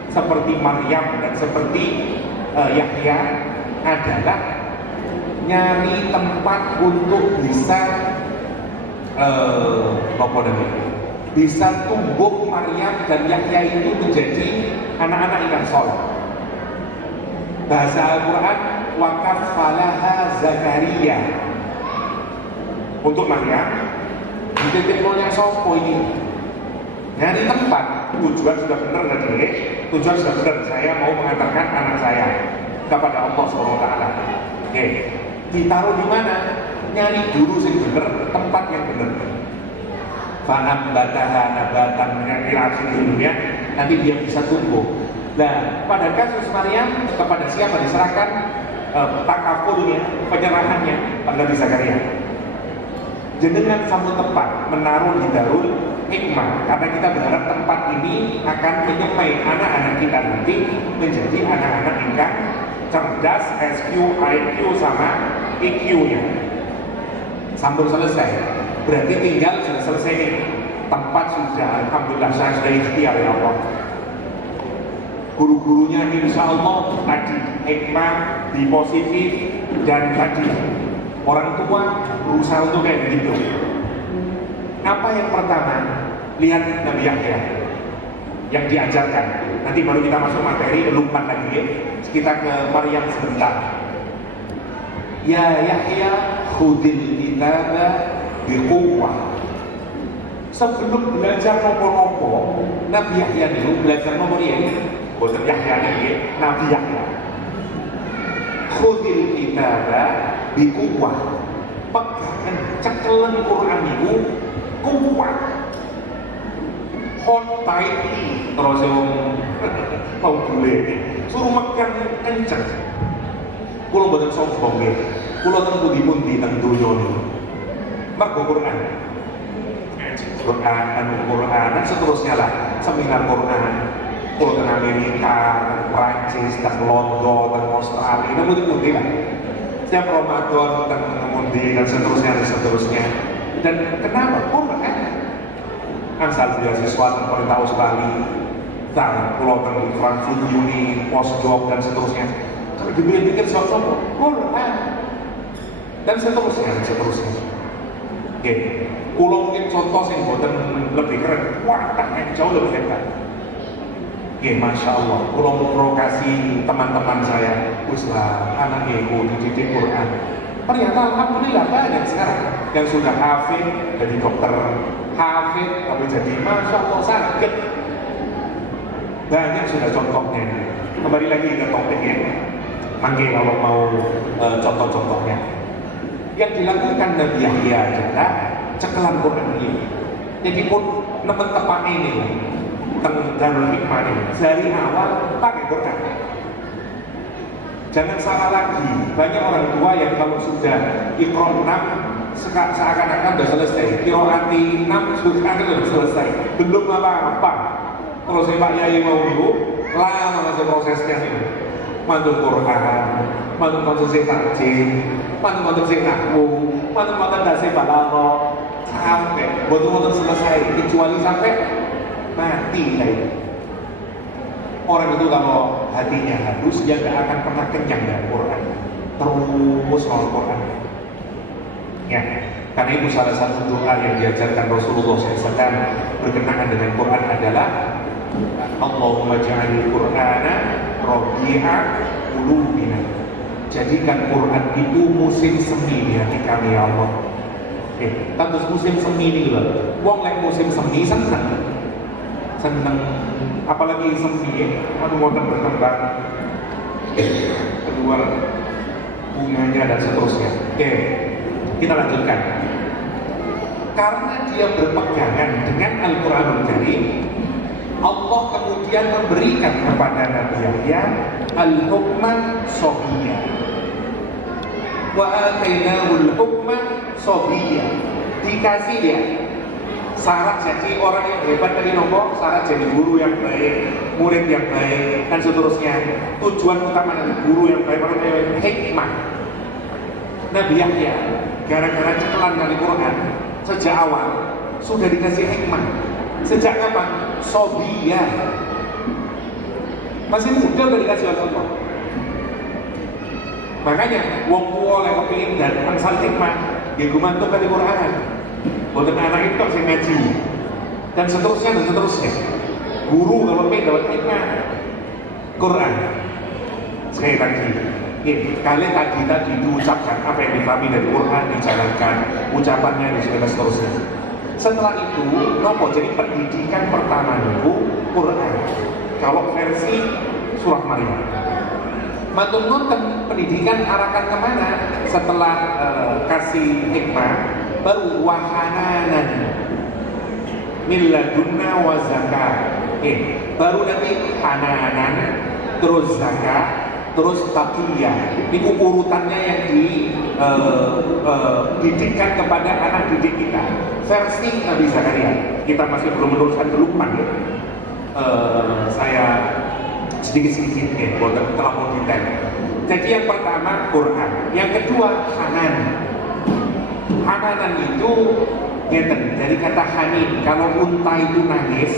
seperti Maryam dan seperti Yahya adalah nyari tempat untuk bisa bisa tumbuh Maryam dan Yahya itu menjadi anak-anak yang soleh. Bahasa Al-Quran wakaf falaha Zakaria untuk Maryam di titik nolnya sopo ini nyari tempat. Tujuan sudah benar tadi, tujuan sudah benar, saya mau mengantarkan anak saya kepada Allah SWT. Oke, ditaruh di mana? Nyari guru sing bener, tempat yang bener. Fa'am bataha nabatan relasi dulunya, nanti dia bisa tumbuh. Nah, pada kasus Maryam, kepada siapa diserahkan takafulnya, penyerahannya pada Nabi Zakaria. Jenengan sambut tempat menaruh di Darul Hikmah, karena kita berharap tempat ini akan menyemai anak-anak kita nanti menjadi anak-anak yang cerdas, SQ, IQ sama EQ-nya. Sambung selesai, berarti tinggal sudah selesai nih. Tempat sudah, alhamdulillah saya sudah ikhtiar ya Allah. Guru-gurunya insya Allah tadi hikmah, di positif, dan tadi orang tua berusaha untuk kayak begitu. Apa yang pertama? Lihat Nabi Yahya yang diajarkan. Nanti baru kita masuk materi, Luqman lagi ya. Kita ke Maryam sebentar. Ya Yahya khudil kitaba biquwwah. Sebelum belajar nopo-nopo, Nabi Yahya dulu belajar nomor ini. Bukan Yahya ini, Nabi Yahya. Khudil kitaba biquwwah. Pegangan cekelan Quran itu kuat. Hold tightly. Terus yang mau boleh suruh makan kencang. Kulo boten sombong nggih. Kulo teng pundi-pundi teng donya niku. Mergo Quran. Quran dan seterusnya lah. Seminar Quran. Kulo teng Amerika, Prancis, teng London, teng Australia, teng pundi-pundi lah. Setiap Ramadan teng pundi dan seterusnya. Dan kenapa Quran? Ansal beasiswa teng pemerintah Australia, teng Pulau teng Frankfurt Uni, postdoc dan seterusnya. Kalau dipikir soal Quran dan seterusnya. Oke, Pulau mungkin contoh yang buatan lebih keren, wataknya jauh lebih hebat. Oke, masya Allah, Pulau memprovokasi teman-teman saya, uslah anak ibu dididik Quran. Ternyata alhamdulillah banyak sekarang yang sudah hafid jadi dokter, hafid tapi jadi masya Allah sakit. Banyak sudah contohnya. Kembali lagi ke topiknya. Manggil kalau mau contoh-contohnya. Yang dilakukan Nabi Yahya adalah cekelan Quran ini. Jadi pun nemen tepat ini, Darul Hikmah ini dari awal pakai Quran. Jangan salah lagi, banyak orang tua yang kalau sudah Iqra 6 seakan-akan sudah selesai, Qiraati 6 sudah selesai, belum apa-apa. Kalau saya Pak Yai mau dulu, lama masih prosesnya ini. Mantul Quran, mantul saya takjil, mantul saya nakmu, mantul saya balano, sampai betul-betul selesai, kecuali sampai mati saya. Orang itu kalau hatinya halus, dia tidak akan pernah kenyang dengan Quran. Terus soal Quran. Ya, karena itu salah satu doa yang diajarkan Rasulullah SAW berkenaan dengan Quran adalah Allahumma ja'alil Qur'ana rabi'a qulubina. Jadikan Quran itu musim semi di hati kami ya Allah. Terus musim semi ini loh. Wong lek musim semi seneng, apalagi semi, mau berkembang, kedua bunganya dan seterusnya. Oke, kita lanjutkan. Karena dia berpegangan dengan Al-Quranul Karim, Allah kemudian kemudian memberikan kepada Nabi Yahya al-hukma sobiyya. Wa atainahul hukma sobiyya. Dikasih dia syarat jadi orang yang hebat dari nomor, syarat jadi guru yang baik, murid yang baik, dan seterusnya. Tujuan utama dari guru yang baik adalah hikmah. Nabi Yahya gara-gara cekelan dari Quran sejak awal sudah dikasih hikmah. Sejak kapan? Sobiyah. Masih muda udah dikasih oleh Allah. Makanya wong tua oleh kepingin dan angsal hikmah dia gumantung dari Quran. Bukan anak itu yang ngaji dan seterusnya. Guru kalau pengen dapat hikmah Quran. Sekali lagi, kalian tadi diucapkan apa yang dipahami dari Quran, dijalankan ucapannya dan seterusnya. Setelah itu, nopo jadi pendidikan pertama itu Quran. Kalau versi surah Maryam. Matur nonton pendidikan arahkan kemana? Setelah kasih hikmah, baru wahananan min ladunna wa zakat. Baru nanti hananan, terus zakat, terus taqiyah. Itu urutannya yang dididikkan kepada anak didik kita. Versi Nabi Zakaria. Kita masih belum meneruskan ke Luqman ya. Saya sedikit-sedikit telah mau detail. Jadi yang pertama Quran, yang kedua hanan. Hananan itu dari kata hanin. Kalau unta itu nangis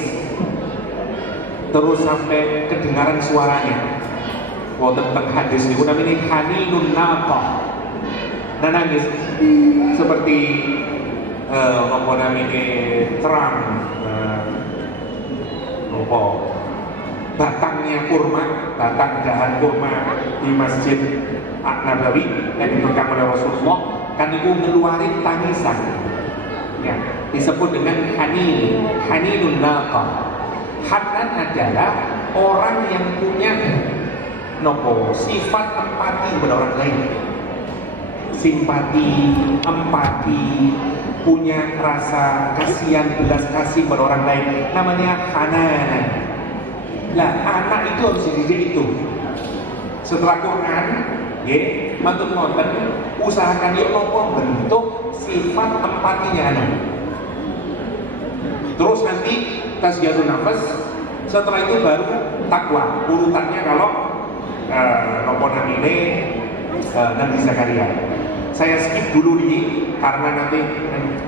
terus sampai kedengaran suaranya. Tentang hadis itu namanya haninun naqah. Nah nangis seperti apa namanya terang batangnya kurma, batang dahan kurma di Masjid An-Nabawi yang dipegang oleh Rasulullah kan itu ngeluarin tangisan ya, disebut dengan haninun naqah. Hanan adalah orang yang punya sifat empati kepada orang lain, simpati, empati, punya rasa kasihan, belas kasih pada orang lain, namanya hanan. Nah, anak itu harus dididik itu. Setelah Quran, mantuk nonton, usahakan ya Allah bentuk sifat empatinya anak. Terus nanti tasbihun nafas, setelah itu baru takwa. Urutannya kalau Nabi Zakaria. Saya skip dulu ini karena nanti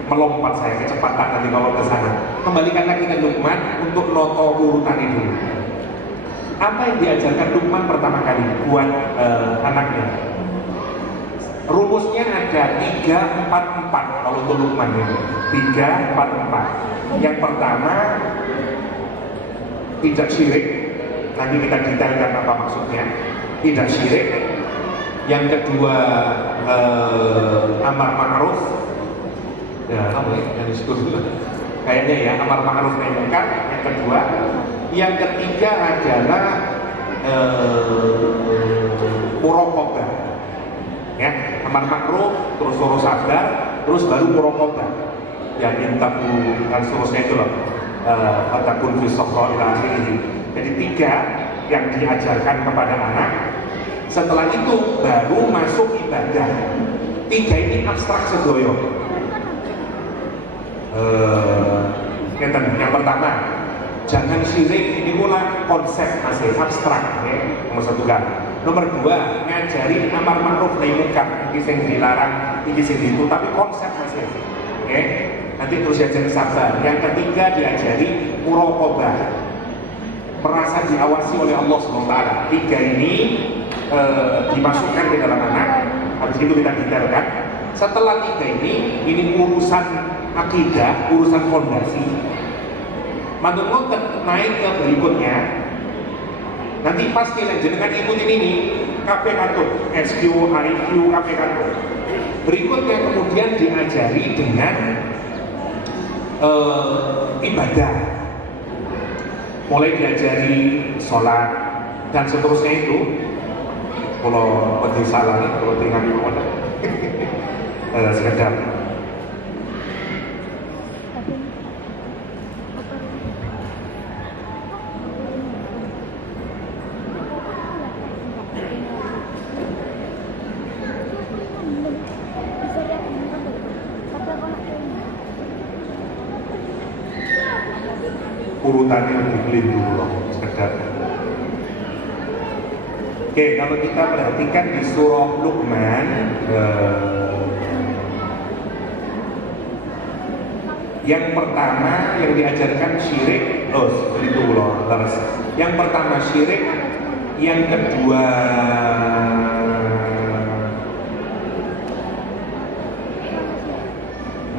melompat saya kecepatan nanti kalau ke sana. Kembalikan lagi ke Luqman untuk noto urutan itu. Apa yang diajarkan Luqman pertama kali buat anaknya? Rumusnya ada 3-4-4 kalau untuk Luqman ini. 3-4-4. Yang pertama tidak syirik. Nanti kita detailkan apa maksudnya. Tidak syirik. Yang kedua amar ma'ruf. Ya, apa ya? Yang disebut kayaknya ya amar ma'ruf nahi munkar. Yang kedua, yang ketiga adalah muraqabah. Ya, amar ma'ruf, terus suruh sabar, terus baru muraqabah. Ya, intaku dan seterusnya itu loh. Fatakun fi sahra ila akhirih. Jadi 3 yang diajarkan kepada anak. Setelah itu baru masuk ibadah. 3 ini abstrak sedoyo. Yang pertama, jangan syirik, ini mulai konsep masih abstrak ya, nomor 1 kan. Nomor 2, ngajari amar ma'ruf nahi munkar, iki sing dilarang, iki sing itu, tapi konsep masih. Oke. Nanti terus diajari sabar. Yang ketiga diajari muraqabah. Merasa diawasi oleh Allah SWT. 3 ini dimasukkan ke dalam anak. Habis itu kita tinggalkan. Setelah 3 ini urusan akidah, urusan fondasi. Mantuk naik ke berikutnya. Nanti pasti dengan ikutin ini KP kantor, SQ, RQ, KP kantor. Berikutnya kemudian diajari dengan ibadah. Mulai diajari sholat dan seterusnya itu. Kalau penting salah nih, kalau tinggal di mana sekedar urutannya lebih keliru loh, sekedar. Oke, kalau kita perhatikan di surah Luqman, yang pertama yang diajarkan syirik, itu loh, terus. Yang pertama syirik, yang kedua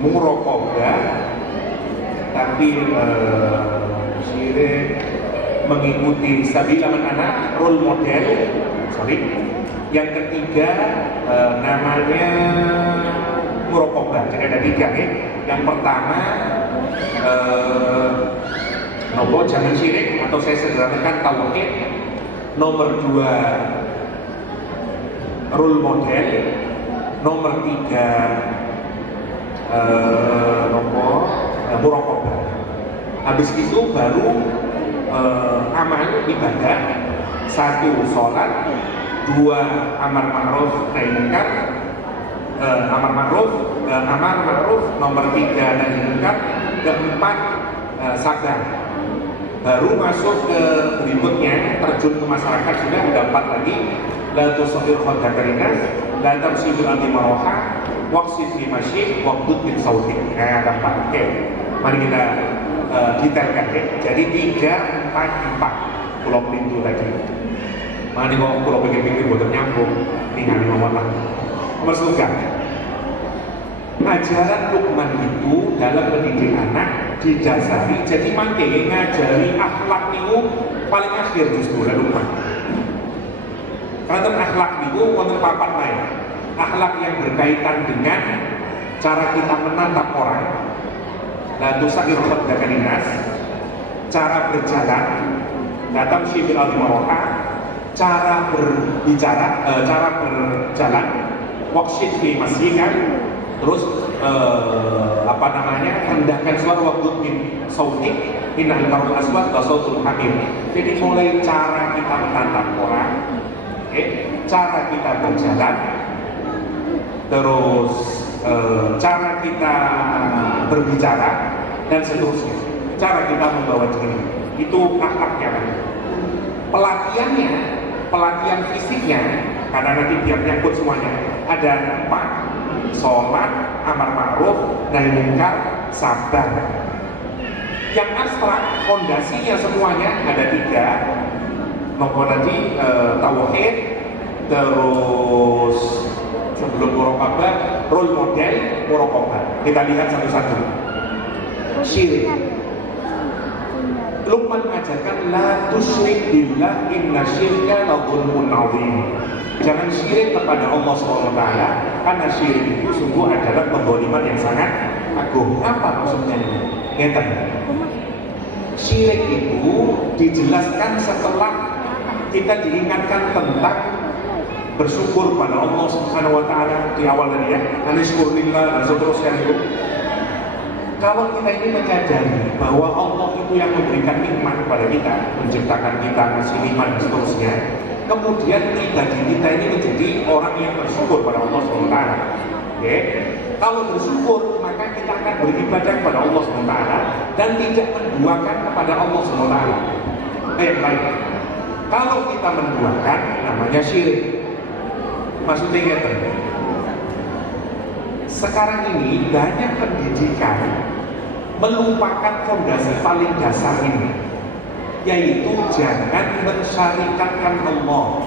muraqabah, tapi syirik mengikuti sabilan anak role model, yang ketiga namanya muraqabah. Jadi ada tiga ya. Yang pertama jangan syirik atau saya sederhanakan tauhid. Nomor dua role model. Nomor tiga muraqabah. Habis itu baru amal ibadah. Satu sholat, dua amar ma'ruf nahi munkar, amar ma'ruf, nomor tiga nahi munkar, keempat sabar. Baru masuk ke berikutnya, terjun ke masyarakat sudah ada empat lagi. La tusahhir khaddaka linnas, la tamshi bil ardi maraha, waqsid fi masyik, waqdud min sautik. Ada empat. Oke, mari kita detailkan ya. Jadi 3, 4, 4 pulau pintu lagi. Mari kok pulau pikir-pikir buat nyambung. Tinggal 5 lah. Nomor suka. Ajaran Luqman itu dalam pendidik anak didasari, jadi mangke ngajari akhlak itu paling akhir justru Luqman. Karena akhlak itu wonten papat lain. Akhlak yang berkaitan dengan cara kita menatap orang. La tusahhir khaddaka linnas, cara berjalan, datang syibil al-maraha, cara berbicara, cara berjalan, waqsid fi masyika, terus rendahkan suara waqdud min sautik, innal qarul aswad wa sautul hamir. Jadi mulai cara kita menatap orang, cara kita berjalan, terus cara kita berbicara dan seterusnya, cara kita membawa diri, itu akhlaknya. Pelatihannya, pelatihan fisiknya, karena nanti biar nyangkut semuanya, ada 4: sholat, amar ma'ruf, nahi munkar, sabar. Yang abstrak, fondasinya semuanya ada 3. Nomor tadi tauhid, terus sebelum muraqabah, role model muraqabah. Kita lihat satu-satu. Syirik. Luqman mengajarkan la tusyrik billah inna syirka la dzulmun adzim. Jangan syirik kepada Allah SWT, karena syirik itu sungguh adalah pemboliman yang sangat agung. Apa maksudnya ini? Ngeten. Syirik itu dijelaskan setelah kita diingatkan tentang bersyukur pada Allah Subhanahu wa taala di awal tadi ya, anishkurlillah dan seterusnya itu. Kalau kita ini menyadari bahwa Allah itu yang memberikan nikmat kepada kita, menciptakan kita, ngasih nikmat dan seterusnya, kemudian pribadi kita ini menjadi orang yang bersyukur pada Allah Subhanahu wa taala. Oke? Kalau bersyukur, maka kita akan beribadah kepada Allah Subhanahu wa taala dan tidak menduakan kepada Allah Subhanahu wa taala. Baik. Kalau kita menduakan, namanya syirik. Maksudnya sekarang ini banyak pendidikan melupakan fondasi paling dasar ini, yaitu jangan mensyarikatkan Allah.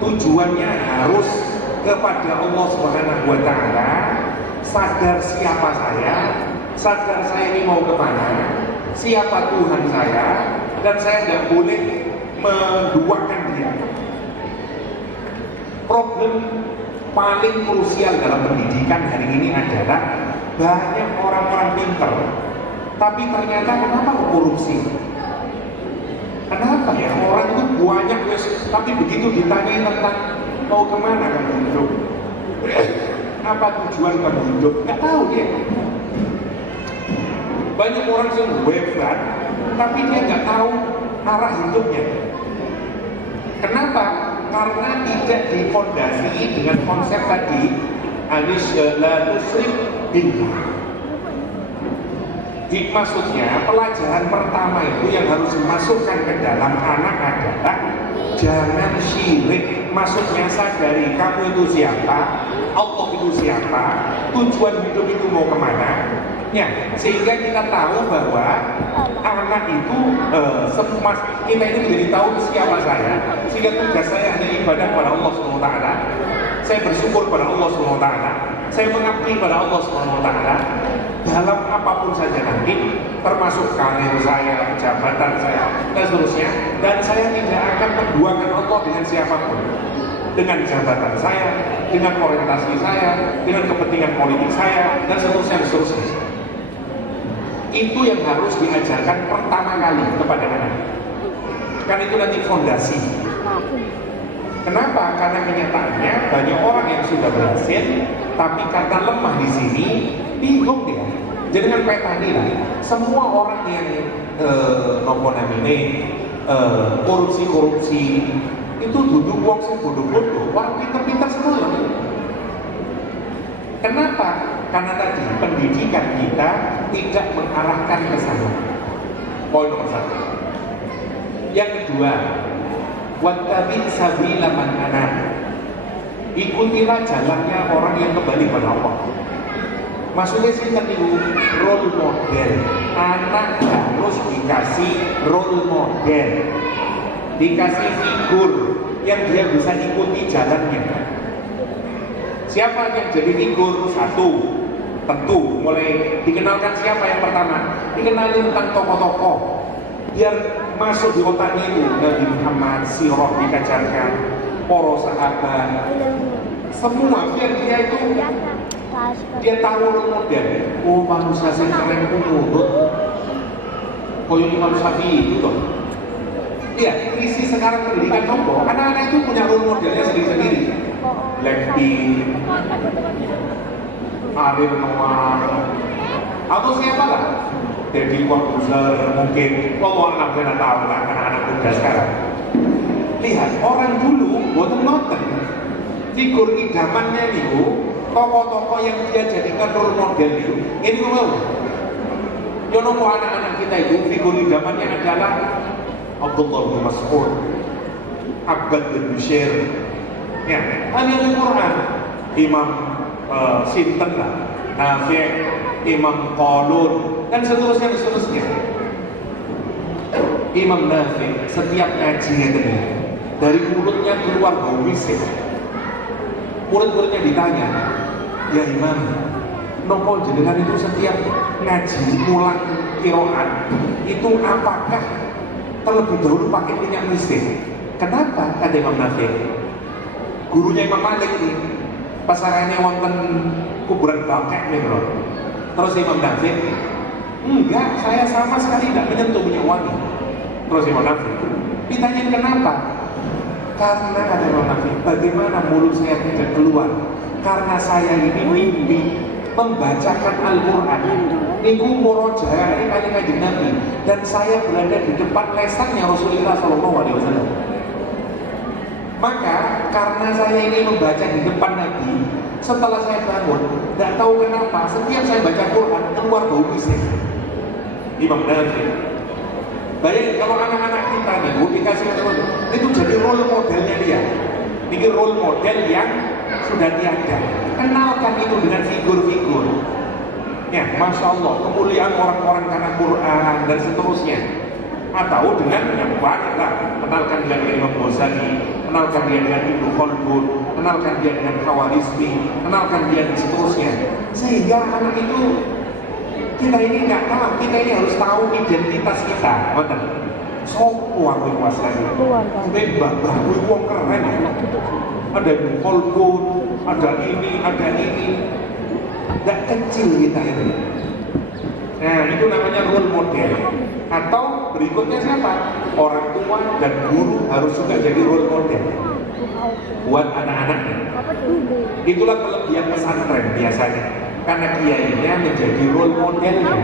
Tujuannya harus kepada Allah Subhanahu wa taala, sadar siapa saya, sadar saya ini mau kemana, siapa Tuhan saya, dan saya tidak boleh menduakan dia. Problem paling krusial dalam pendidikan hari ini adalah banyak orang-orang pintar, tapi ternyata kenapa korupsi? Kenapa ya orang itu banyak tapi begitu ditanya tentang mau kemana kamu hidup, apa tujuan kamu hidup, nggak tahu dia. Banyak orang yang hebat, tapi dia nggak tahu arah hidupnya. Kenapa? Karena tidak difondasi dengan konsep tadi, la tusyrik billah. Maksudnya pelajaran pertama itu yang harus dimasukkan ke dalam anak adalah jangan syirik. Maksudnya sadari kamu itu siapa, Allah itu siapa, tujuan hidup itu mau kemana ya, sehingga kita tahu bahwa anak itu kita ini menjadi tahu siapa saya, sehingga tugas saya hanya ibadah kepada Allah SWT, saya bersyukur kepada Allah SWT, saya mengabdi kepada Allah SWT dalam apapun saja nanti, termasuk karir saya, jabatan saya, dan seterusnya. Dan saya tidak akan menduakan Allah dengan siapapun, dengan jabatan saya, dengan orientasi saya, dengan kepentingan politik saya, dan seterusnya. Itu yang harus diajarkan pertama kali kepada anak. Kan itu nanti fondasi. Kenapa? Karena kenyataannya banyak orang yang sudah berhasil, tapi karena lemah di sini, bingung dia. Jadi dengan kayak tadi lah, semua orang yang korupsi itu duduk uang sih bodoh-bodoh, wah pintar-pintar semua. Kenapa? Karena tadi pendidikan kita tidak mengarahkan ke sana. Poin nomor 1. Yang kedua, wattabi' sabila man anaba. Ikutilah jalannya orang yang kembali kepada Allah. Maksudnya sih tadi role model. Anak harus dikasih role model, dikasih figur yang dia bisa ikuti jalannya. Siapa yang jadi figur? Satu, tentu mulai dikenalkan siapa yang pertama, dikenalin tentang tokoh-tokoh, biar masuk di otaknya itu. Nabi Muhammad, sirah dikajarkan, para sahabat, semua biar dia itu dia tahu role model. Oh, manusia sing keren nurut koyo Imam Syafi'i itu toh. Iya, isi sekarang pendidikan contoh, anak-anak itu punya role modelnya sendiri-sendiri. Blackpink, Ariel Noah, atau siapa lah, Deddy Corbuzier mungkin. Kalau anak-anak tahu lah, anak-anak muda sekarang. Lihat, orang dulu boten nonton figur idamannya itu, tokoh-tokoh yang dia jadikan role model itu. Ini mau, yono anak-anak kita itu figur idamannya adalah Abdullah bin Mas'ud, Abbad bin Bishair, ya, ahli Quran, Imam Sinten lah, Nafi', Imam Qalun, dan seterusnya. Imam Nafi' setiap ngajinya dari mulutnya keluar bau misik. Murid-muridnya ditanya, ya Imam, nopo jenengan itu setiap ngaji mulang qiraat itu apakah terlebih dahulu pakai minyak misik? Kenapa? Kata Imam Nafi'. Gurunya Imam Malik nih, pasarannya wonten kuburan bakek nih bro. Terus Imam Nafi', enggak, saya sama sekali tidak menyentuh minyak wangi. Terus Imam Nafi', ditanya kenapa? Karena kata Imam Nafi', bagaimana mulut saya tidak keluar? Karena saya ini mimpi membacakan Al-Quran, niku murojaah ini kanjeng Nabi, dan saya berada di depan lesannya Rasulullah SAW. Maka karena saya ini membaca di depan Nabi, setelah saya bangun, tidak tahu kenapa setiap saya baca Quran keluar bau misik. Imam Nafi'. Bayangin kalau anak-anak kita nih, dikasih itu jadi role modelnya dia. Ini role model yang sudah tiada. Kenalkan itu dengan figur-figur. Ya, Masya Allah, kemuliaan orang-orang karena Quran dan seterusnya. Atau dengan yang banyak lah. Kenalkan dia dengan Imam Ghazali, kenalkan dia dengan Ibnu Khaldun, kenalkan dia dengan Khawarizmi, kenalkan dia dan seterusnya. Sehingga anak itu kita ini nggak tahu, kita ini harus tahu identitas kita. Betul. Sopo aku kuasanya. Bebas, aku wong keren. Ada Ibnu Khaldun, ada ini. Nggak kecil kita ini. Nah, itu namanya role model. Atau berikutnya siapa? Orang tua dan guru harus juga jadi role model buat anak-anaknya. Itulah kelebihan pesantren biasanya, karena kiainya menjadi role modelnya.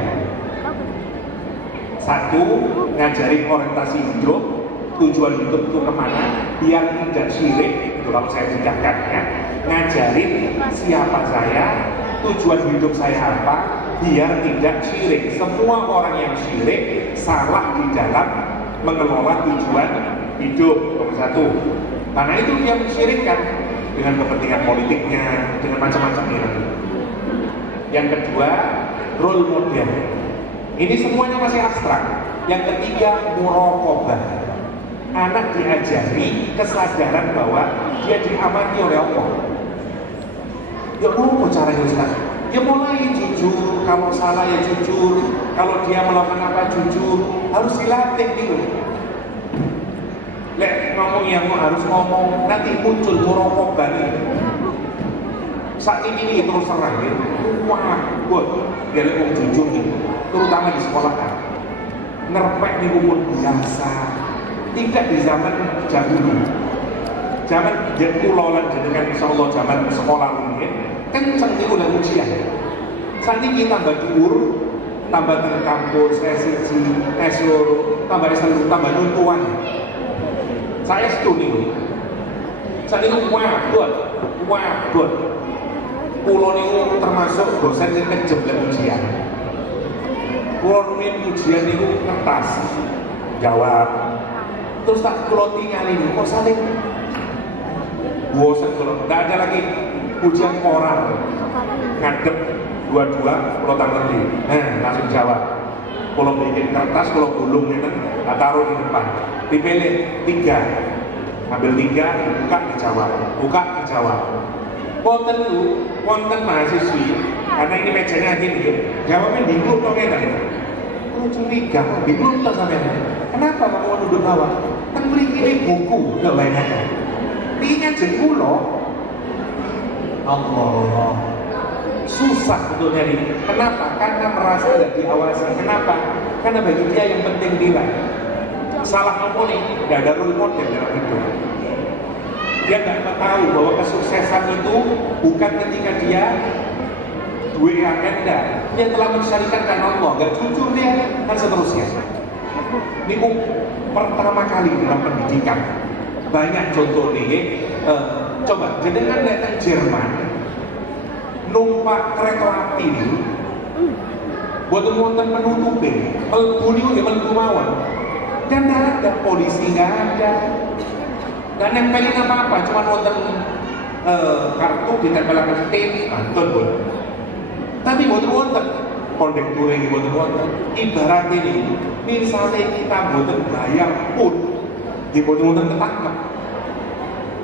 Satu, ngajarin orientasi hidup, tujuan hidup itu kemana, biar tidak syirik. Itu kalau saya tidakkan ya. Ngajarin siapa saya, tujuan hidup saya apa, biar tidak syirik. Semua orang yang syirik salah di dalam mengelola tujuan hidup. Nomor satu, karena itu dia mensyirikkan dengan kepentingan politiknya, dengan macam-macamnya. Yang kedua, role model. Ini semuanya masih abstrak. Yang ketiga, muraqabah. Anak diajari kesadaran bahwa dia diamati oleh Allah. Ya apa caranya Ustaz? Ya mulai jujur, kalau salah ya jujur, kalau dia melakukan apa jujur, harus dilatih gitu. Lek ngomong yang harus ngomong, nanti muncul muraqabah ini. Saat ini terus terang gitu. Wah, buat dia lebih jujur gitu, terutama di sekolah kan. Ngerpek nih umur biasa, tidak di zaman dahulu. Zaman kulo lan jenengan insyaallah zaman sekolah ini kenceng niku lan ujian. Saat ini tambah dhuwur, tambah ke kampus, S1, S2, tambah S1, tambah nuntuan. Saya setuju. Saat ini wadon. Kulo niku termasuk dosen yang kejem lan ujian. Kulo nih ujian niku kertas jawab. Terus tak kulo tinggalin, kok saling bosan kalau nggak ada lagi ujian oral ngadep dua-dua kalau tak ngerti langsung jawab. Kalau bikin kertas kalau gulung kan taruh di depan, dipilih 3, ambil 3, buka dijawab. Konten mahasiswi karena ini mejanya gini jawabnya bingung kok kan curiga bingung tak sampai kenapa kamu duduk bawah kan beri ini buku kebanyakan ini jengkulo Allah susah untuk nyari. Kenapa? Karena merasa tidak diawasi. Kenapa? Karena bagi dia yang penting nilai. Salah ngomong nih, tidak ada role model dalam hidup. Dia nggak tahu bahwa kesuksesan itu bukan ketika dia dua agenda. Dia telah mensyarikan karena Allah, nggak jujur dia dan seterusnya. Ini pertama kali dalam pendidikan. Banyak contoh nih. Coba jenengan datang Jerman numpak kereta api ini buat wonten penutupin melbuni udah melbumawan dan tidak ada polisi, nggak ada nggak nempelin apa-apa, cuma wonten kartu ditempelkan tin antun pun tapi buat wonten kondektur ini buat wonten ibarat ini misalnya kita buat bayar pun di buat wonten ketangkep.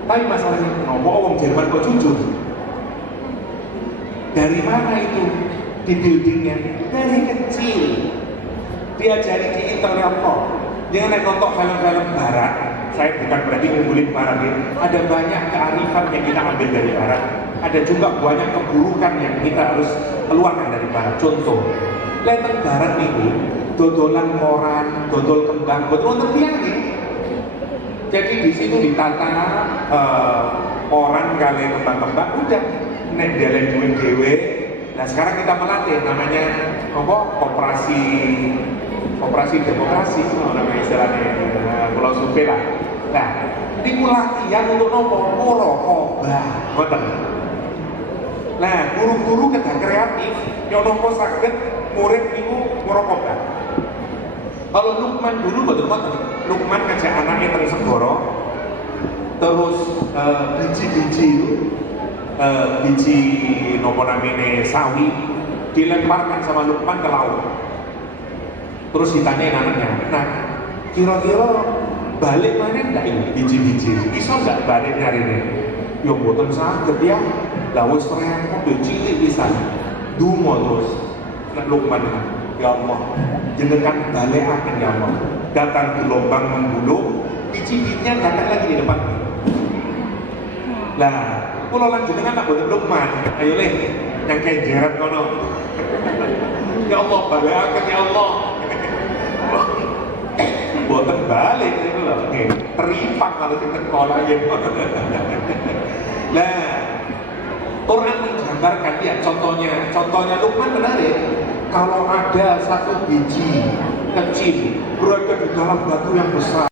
Tapi masalahnya, ngomong orang Jerman kok jujur? Dari mana itu di buildingnya? Dari kecil diajari di internet kok. Dia naik nonton film-film barat. Saya bukan berarti ngumpulin barat ya. Ada banyak kearifan yang kita ambil dari barat. Ada juga banyak keburukan yang kita harus keluarkan dari barat. Contoh, lenteng barat ini dodolan koran, dodol kembang, dodol terbiang. Jadi di situ ditata orang kali kembang-kembang udah nek delen duit dewe. Nah sekarang kita melatih namanya apa? Operasi demokrasi namanya istilahnya Pulau Supe lah. Nah ini latihan untuk nopo muraqabah, ngoten. Nah guru-guru kedah kreatif yang nopo saged murid niku muraqabah. Kalau Lukman dulu betul-betul Lukman ngajak anaknya dari Segoro, terus biji-biji itu, biji nopo namine sawi dilemparkan sama Lukman ke laut. Terus ditanyain anaknya, nah kira-kira balik mana enggak ini biji-biji? Iso enggak balik hari ini? Yo boten saged ya. Lah wis repot cilik pisan. Dungo terus nek Lukman, ya Allah, jenengan balekaken ya Allah. Datang gelombang menggulung, biji-bijinya datang lagi di depan. Lah, kula lan jenengan tak boten Lukman. Ayo leh, yang kenjeran kono. Ya Allah, balekaken ya Allah. Boten balik itu loh. Nggih, teripang kalau kita sekolah ya. Nah, Quran menggambarkan ya contohnya Lukman menarik. Kalau ada satu biji kecil berada di dalam batu yang besar